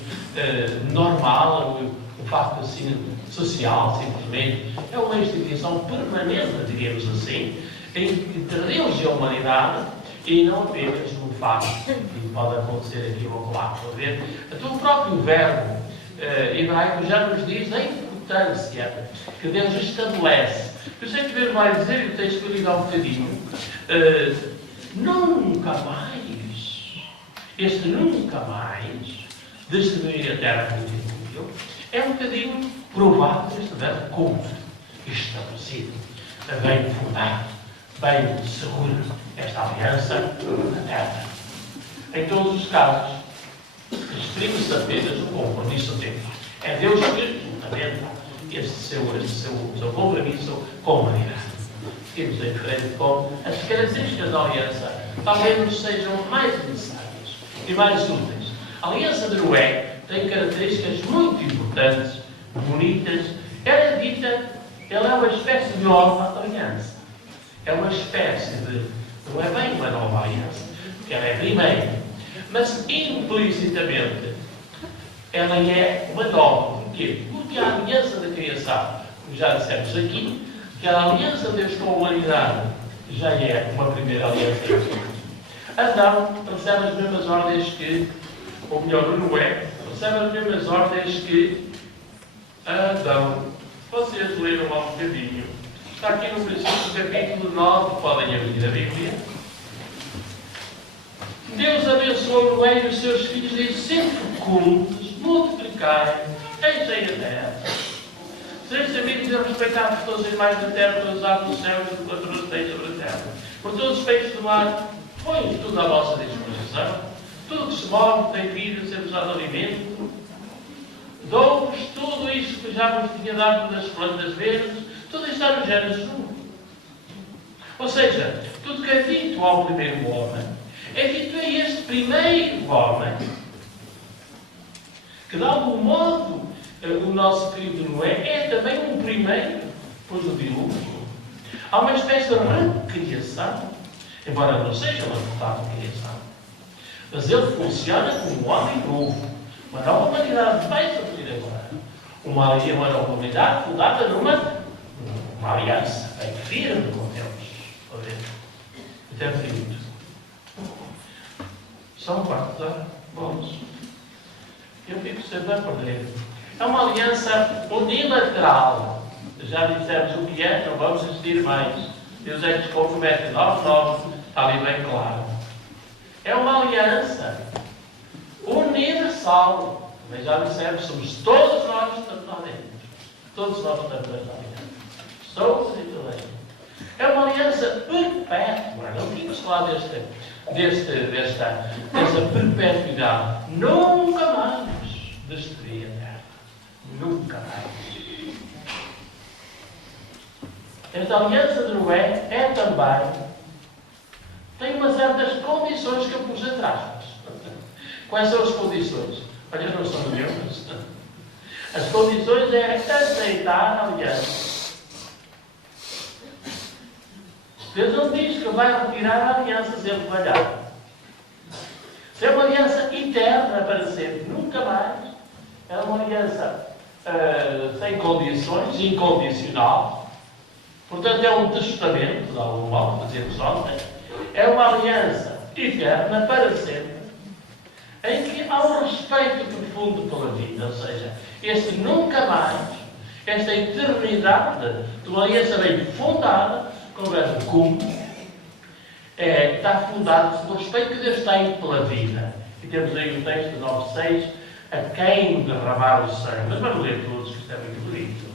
normal, um facto assim, social, simplesmente, é uma instituição permanente, diríamos assim, entre Deus e a humanidade, e não apenas um facto, que pode acontecer aqui ou lá, por ver. Então, o próprio verbo hebraico já nos diz a importância que Deus estabelece. Eu sei que Deus vai dizer, e o texto que eu li há um bocadinho, nunca mais, este nunca mais, destruir a terra com o dilúvio, é um bocadinho provado este verbo como estabelecido, bem fundado, bem seguro, esta aliança na terra. Em todos os casos, exprime-se apenas o compromisso dele. É Deus que fundamenta este seu compromisso com a humanidade. Temos em frente com as características da aliança, talvez nos sejam mais necessárias e mais úteis. A aliança de Noé tem características muito importantes, bonitas. Ela é uma espécie de nova aliança. É uma espécie de, não é bem uma nova aliança, porque ela é primeira, mas implicitamente ela é uma nova. Porquê? Porque a aliança da criação, como já dissemos aqui, que a aliança de Deus com a humanidade já é uma primeira aliança. Adão recebe as mesmas ordens que, ou melhor, Noé, recebe as mesmas ordens que Adão. Vocês leram há um bocadinho. Está aqui no princípio do capítulo 9, podem abrir a Bíblia. Deus abençoou Noé e os seus filhos e sendo fecundos, multiplicai, enchei a terra. Sereis sabidos e respeitados todos os animais da terra, todas as aves do céu e todas as teias sobre a terra. Por todos os peixes do mar, põe tudo à vossa disposição. Tudo que se move tem vida, ser-vos dado alimento. Dou-vos tudo isto que já vos tinha dado das plantas verdes. Tudo isto está no Gênesis 1. Ou seja, tudo que é dito ao primeiro homem, é dito a este primeiro homem, que de algum modo o nosso querido Noé é também um primeiro, pois o dilúvio. Há uma espécie de recriação, embora não seja uma total recriação, mas ele funciona como um homem novo, uma nova humanidade vai surgir agora. Uma nova humanidade fundada numa aliança bem firme com Deus. Até finito. São quartos, bons. Eu fico sempre a perder. É uma aliança unilateral. Já dissemos o que é, não vamos insistir mais. Deus é que se compromete 9:9, está ali bem claro. É uma aliança universal. Também já dissemos, somos todos nós que estamos lá dentro. Todos nós estamos lá dentro. Somos e também. É uma aliança perpétua. Não fica só desta perpetuidade. Nunca mais destruir a terra. Nunca mais. Esta aliança de Noé é também, tem umas certas condições que eu pus atrás. Quais são as condições? Olha, não são nenhumas. As condições é aceitar a aliança. Deus não diz que vai retirar a aliança se ele falhar. Se é uma aliança eterna para sempre, nunca mais. É uma aliança sem condições, incondicional. Portanto, é um testamento, de algum modo, dizemos ontem. É uma aliança eterna para sempre, em que há um respeito profundo pela vida. Ou seja, este nunca mais, esta eternidade de uma aliança bem fundada, conversa como está fundado no respeito que Deus tem pela vida. E temos aí o texto 9:6, a quem derramar o sangue. Mas vamos ler todos, que isto é muito bonito.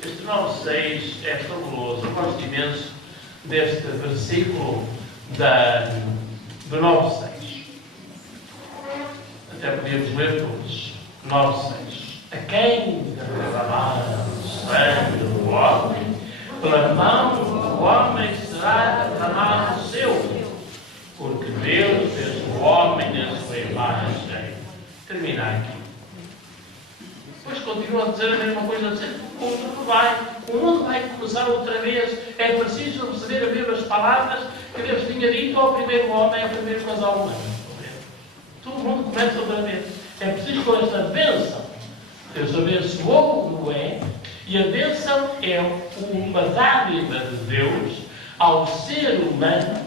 Este 9:6 é fabuloso. Eu gosto imenso deste versículo do 9:6. Até podíamos ler todos. 9:6. A quem derramar o sangue do homem, pela mão do homem será derramado o seu, porque Deus fez o homem na sua imagem. Termina aqui. Depois continua a dizer a mesma coisa, o mundo vai O mundo vai começar outra vez. É preciso receber as mesmas palavras que Deus tinha dito ao primeiro homem, ao primeiro casal humano. Todo mundo começa outra vez. É preciso com esta bênção. Deus abençoou Noé, e a bênção é uma dádiva de Deus ao ser humano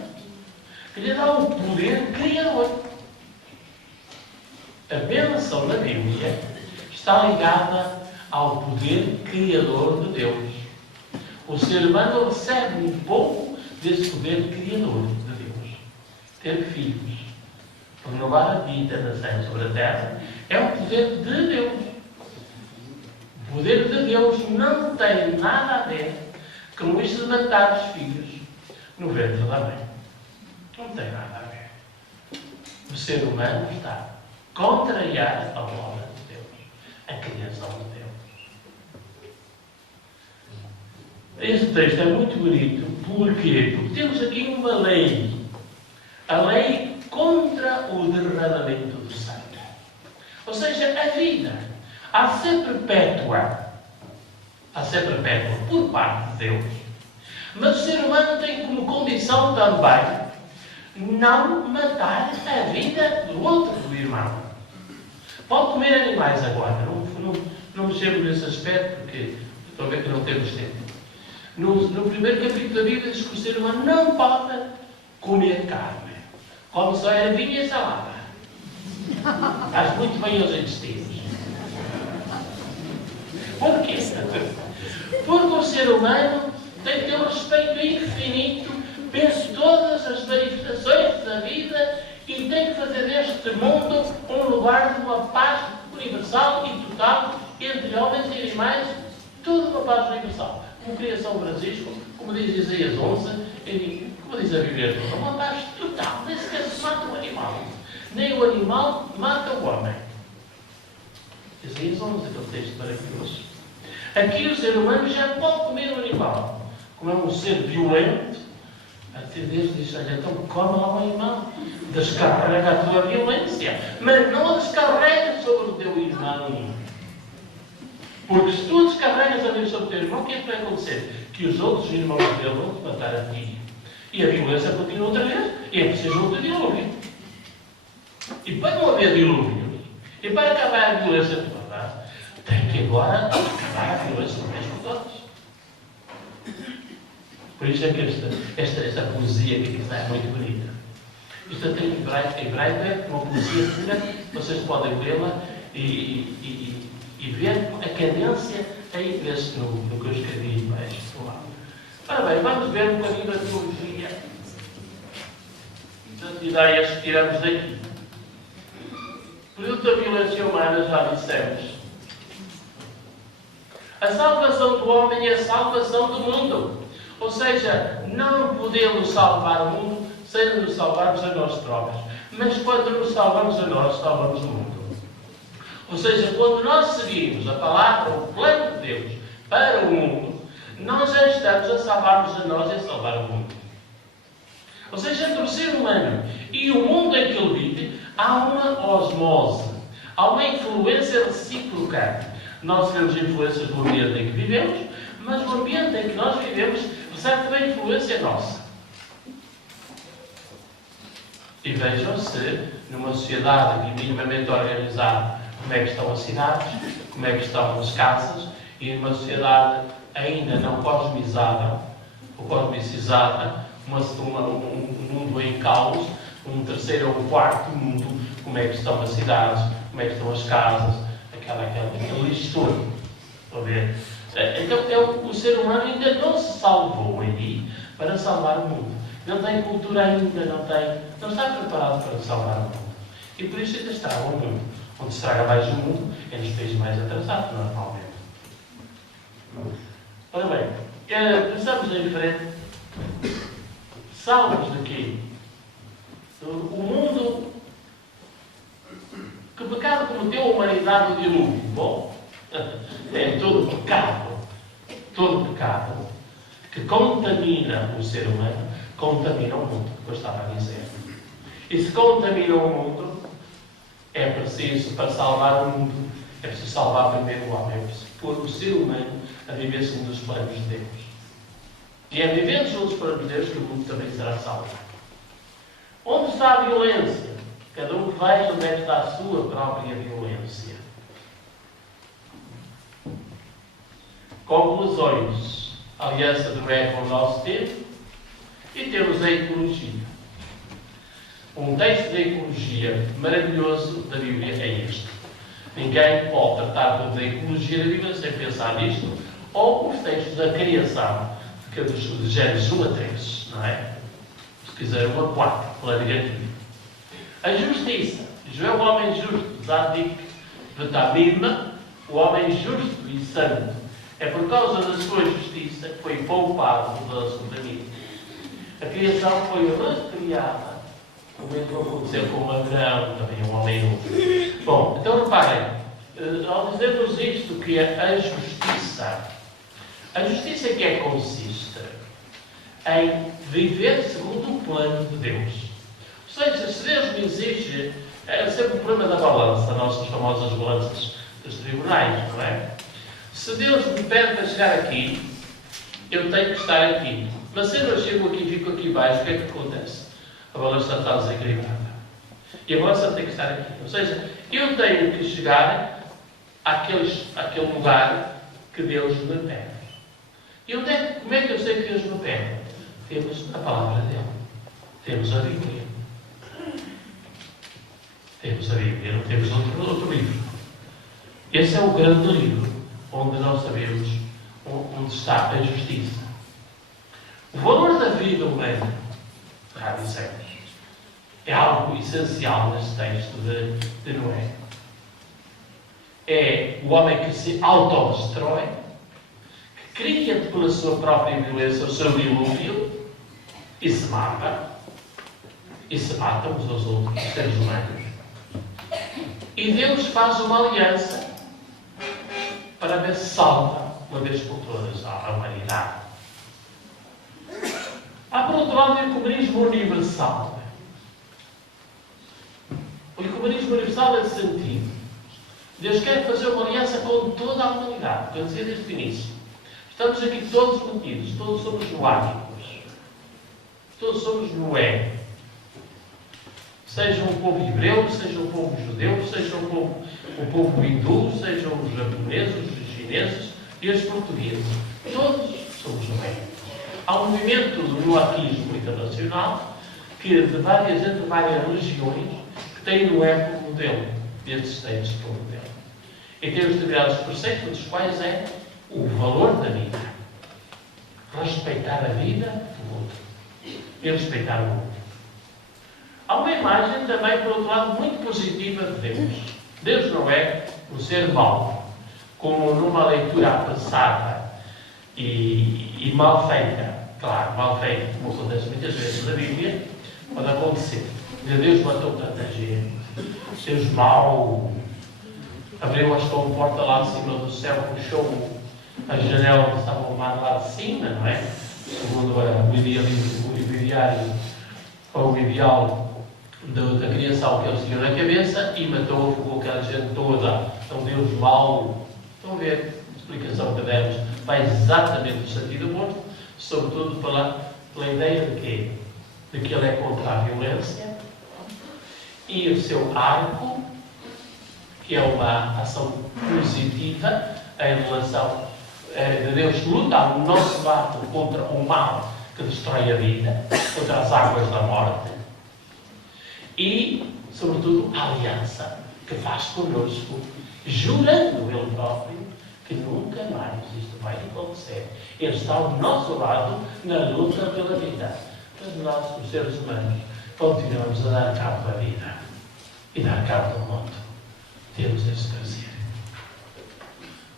que lhe dá o poder criador. A bênção na Bíblia está ligada ao poder criador de Deus. O ser humano recebe um pouco desse poder criador de Deus. Ter filhos, renovar a vida sobre a terra, é o poder de Deus. O poder de Deus não tem nada a ver com isto de matar os filhos no ventre da mãe. Não tem nada a ver. O ser humano está a contrariar a obra de Deus, a criação de Deus. Este texto é muito bonito. Porquê? Porque temos aqui uma lei. A lei contra o derramamento do sangue. Ou seja, a vida há de ser perpétua. Há de ser perpétua por parte de Deus. Mas o ser humano tem como condição também não matar a vida do outro, do irmão. Pode comer animais agora. Não mexemos nesse aspecto, porque estou a ver que não temos tempo. No primeiro capítulo da Bíblia diz que o ser humano não pode comer carne. Come só ervinha e salada. Faz muito bem aos intestinos. Porquê? Porque o ser humano tem que ter um respeito infinito por todas as manifestações da vida e tem que fazer deste mundo um lugar de uma paz universal e total entre homens e animais, toda uma paz universal. Como cria São Francisco, como diz Isaías 11, como diz a Bíblia, uma paz total, nem sequer se mata o animal, nem o animal mata o homem. Isaías 11, aquele texto maravilhoso. Aqui o ser humano já pode comer o animal. Como é um ser violento, até Deus diz, olha, então come lá o animal. Descarrega a tua violência, mas não a descarrega sobre o teu irmão. Porque se tu descarregas a violência sobre o teu irmão, o que é que vai acontecer? Que os outros irmãos dele vão te matar a ti. E a violência continua outra vez, e é preciso outro dilúvio. E para não haver dilúvio, e para acabar a violência toda, tem que agora acabar a violência de uma vez por todas. Por isso é que esta poesia que está é muito bonita. Isto até em hebraico é uma poesia pura, vocês podem lê-la e ver a cadência aí vê-se no que eu escrevi mais do lado. Ora bem, vamos ver um bocadinho da teologia das ideias que tiramos daqui. Período da violência humana, já dissemos. A salvação do homem é a salvação do mundo. Ou seja, não podemos salvar o mundo sem nos salvarmos a nós próprios. Mas quando nos salvamos a nós, salvamos o mundo. Ou seja, quando nós seguimos a palavra, o plano de Deus para o mundo, nós já estamos a salvar-nos a nós e a salvar o mundo. Ou seja, entre o ser humano e o mundo em que ele vive, há uma osmose, há uma influência recíproca. Nós temos influências do ambiente em que vivemos, mas o ambiente em que nós vivemos recebe também influência nossa. E vejam se, numa sociedade minimamente organizada, como é que estão as cidades, como é que estão as casas, e numa sociedade ainda não cosmizada, ou cosmicizada, um mundo em caos, um terceiro ou um quarto mundo, como é que estão as cidades, como é que estão as casas, aquele lixo todo. Estão a ver? Então, o ser humano ainda não se salvou aí para salvar o mundo. Não tem cultura ainda, não está preparado para salvar o mundo. E por isso ainda estraga o mundo. Onde se estraga mais o mundo é nos países mais atrasados, normalmente. Ora bem, começamos em frente. Salvos daqui. O mundo. Que pecado cometeu a humanidade no dilúvio? Bom, é todo pecado que contamina o ser humano, contamina o mundo, como eu estava a dizer. E se contamina o mundo, é preciso, para salvar o mundo, é preciso salvar primeiro o homem. pôr o ser humano a viver segundo os planos de Deus. E é vivendo segundo os planos de Deus que o mundo também será salvo. Onde está a violência? Cada um que veja onde é que está a sua própria violência. Conclusões. A aliança de Noé com o nosso tempo. E temos a ecologia. Um texto de ecologia maravilhoso da Bíblia é este. Ninguém pode tratar da ecologia da Bíblia sem pensar nisto, ou os textos da criação, que é dos Gênesis 1 a 3, não é? Se quiser 1 a 4, largamente. A justiça. Joel, o homem justo, Zadik, Betamim, o homem justo e santo. É por causa da sua justiça que foi poupado do assuntamento. A criação foi recriada, como aconteceu com Abraão, também um homem novo. Bom, então reparem, ao dizermos isto, que é a justiça que é consiste em viver segundo o plano de Deus. Ou seja, se Deus me exige, é sempre o problema da balança, nossas famosas balanças dos tribunais, não é? Se Deus me pede para chegar aqui, eu tenho que estar aqui. Mas se eu chego aqui e fico aqui embaixo, o que é que acontece? A balança está desequilibrada. E a balança tem que estar aqui. Ou seja, eu tenho que chegar àquele lugar que Deus me pede. E como é que eu sei que Deus me pede? Temos a palavra dele. Temos a Bíblia. Temos a Bíblia, não temos outro livro. Esse é o grande livro onde nós sabemos onde está a justiça. O valor da vida humana, já dissemos, é algo essencial neste texto de Noé. É o homem que se autodestrói, que cria pela sua própria violência o seu dilúvio e se mata. E se matam uns aos outros, os seres humanos. E Deus faz uma aliança para ver se salva, uma vez por todas, a humanidade. Há, por outro lado, o ecumenismo universal. O ecumenismo universal é de sentido. Deus quer fazer uma aliança com toda a humanidade, como eu dizia desde o início. Estamos aqui todos metidos, todos somos noáticos. Todos somos Noé. Seja o povo hebreu, seja o povo judeu, seja o povo hindu, sejam os japoneses, os chineses e os portugueses. Todos somos Noé. Há um movimento do noaquismo internacional que, entre várias religiões, que tem Noé como modelo, destes textos como modelo. E temos determinados preceitos, dos quais é o valor da vida. Respeitar a vida do outro. E respeitar o outro. Há uma imagem também, por outro lado, muito positiva de Deus. Deus não é o ser mau, como numa leitura apressada e mal feita. Claro, mal feita, como acontece muitas vezes na Bíblia, pode acontecer. Deus matou tanta gente. Deus mau abriu a sua porta lá de cima do céu, puxou a janela que estava arrumada lá de cima, não é? Segundo o idealismo, o ideal da criação que ele seguiu na cabeça e matou, afogou aquela gente toda. Então Deus mau. Estão a ver? A explicação que demos vai exatamente no sentido oposto, sobretudo pela ideia de quê? De que ele é contra a violência e o seu arco, que é uma ação positiva em relação de Deus luta no nosso lado contra o mal que destrói a vida, contra as águas da morte e, sobretudo, a aliança que faz connosco, jurando Ele próprio que nunca mais isto vai acontecer. Ele está ao nosso lado na luta pela vida. Mas nós, os seres humanos, continuamos a dar cabo da vida e dar cabo do mundo. Temos este prazer.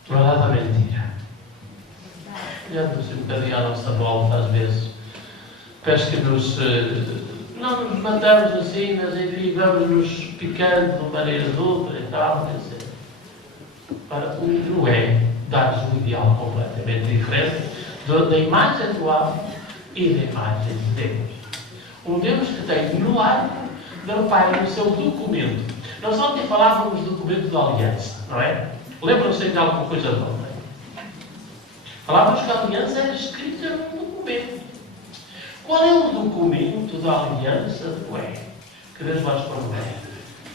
Não há nada mentira. Olhando-se um bocadinho à nossa volta, às vezes, parece que não nos matamos assim, mas enfim, vamos-nos picando de uma maneira ou outra e tal, quer dizer. Para o Noé dar-nos um ideal completamente diferente da imagem do homem e da imagem de Deus. Um Deus que tem no arco do Pai no seu documento. Nós ontem falávamos do documento da aliança, não é? Lembram-se de alguma coisa de ontem? Falávamos que a aliança era escrita num documento. Qual é o documento da aliança de Noé? Que Deus vai expor Noé?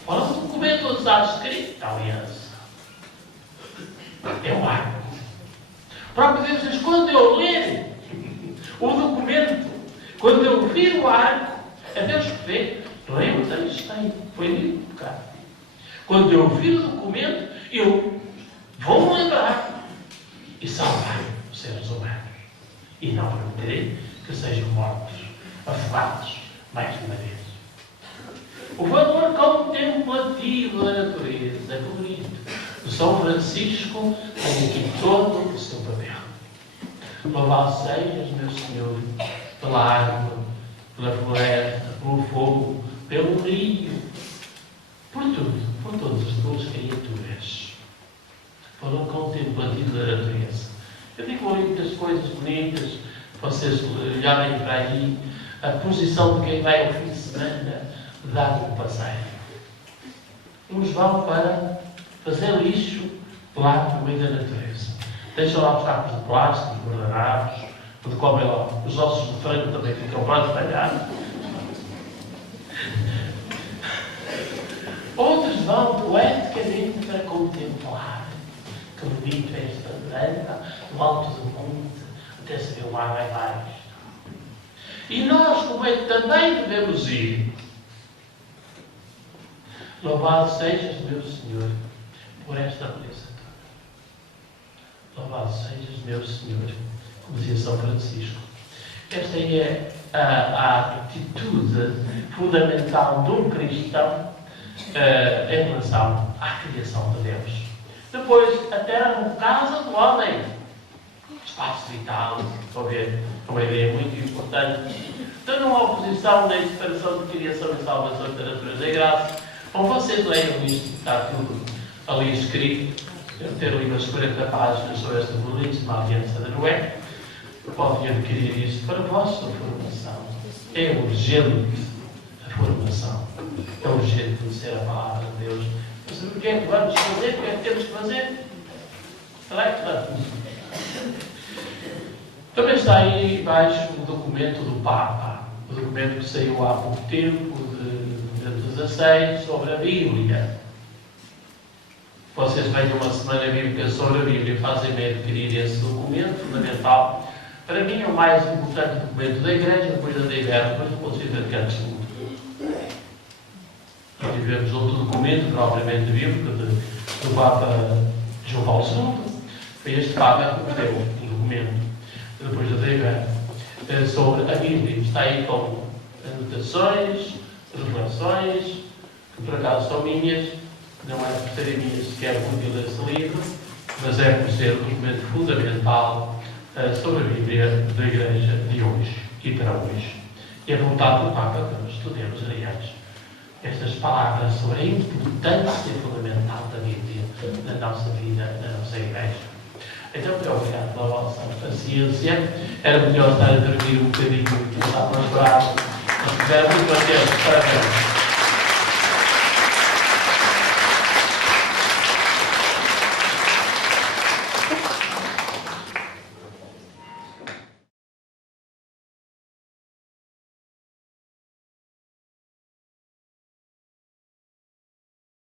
Qual é o documento onde está escrito a aliança? É o arco. O próprio Deus diz, quando eu ler o documento, quando eu vir o arco, é Deus que vê. Lembra isto aí, foi lido cá. Quando eu vir o documento, eu vou lembrar e salvar os seres humanos. E não permitirei que sejam mortos, afogados, mais uma vez. O valor contemplativo da natureza é bonito. O São Francisco tem aqui todo o seu papel. Louvado sejas, meu Senhor, pela água, pela floresta, pelo fogo, pelo rio, por tudo, por todas as tuas criaturas. Valor contemplativo da natureza. Eu digo muitas coisas bonitas, vocês olharem para aí, a posição de quem vai ao fim de semana dar um passeio. Uns vão para fazer lixo lá no meio da natureza. Deixam lá os sacos de plástico, os guardanapos, onde comem lá. Os ossos de frango também ficam para espalhar. Outros vão poeticamente para contemplar. Que bonito é esta branca, no alto do monte, até se vê o mar lá embaixo. E nós, como é que também devemos ir? Louvado sejas, meu Senhor, por esta beleza toda. Louvado sejas, meu Senhor, como dizia São Francisco. Esta é a atitude fundamental de um cristão em relação à criação de Deus. Depois, a terra no caso do homem. Espaço vital, estou a ver, é uma ideia muito importante. Então, não há oposição nem separação de criação e salvação da natureza e graça. Bom, vocês leiam isto, está tudo ali escrito. Eu ter ali umas 40 páginas sobre esta belíssima aliança de Noé. Podem adquirir isto para a vossa formação. É urgente a formação. É urgente conhecer a palavra de Deus. Mas o que é que vamos fazer? O que é que temos que fazer? Também está aí embaixo o documento do Papa. O documento que saiu há pouco tempo, de 16, sobre a Bíblia. Vocês vêm uma semana bíblica sobre a Bíblia e fazem-me adquirir esse documento fundamental. Para mim é o mais importante documento da Igreja, depois da Iberna, depois do Concílio Vaticano II. Nós tivemos outro documento, propriamente bíblico, do Papa João Paulo II. Foi este Papa que deu um documento, depois da Iberna, sobre a Bíblia. Está aí com anotações, reflexões, que por acaso são minhas, não é por serem minhas sequer útil esse livro, mas é por ser um documento fundamental sobre a Bíblia da Igreja de hoje e para hoje. E é vontade do Papa que nós estudemos, aliás, estas palavras sobre a importância fundamental da Bíblia na nossa vida, na nossa Igreja. Então, muito obrigado pela vossa paciência. Era melhor estar a dormir um bocadinho, porque estava mais bravo, mas tiveram muito tempo. Parabéns.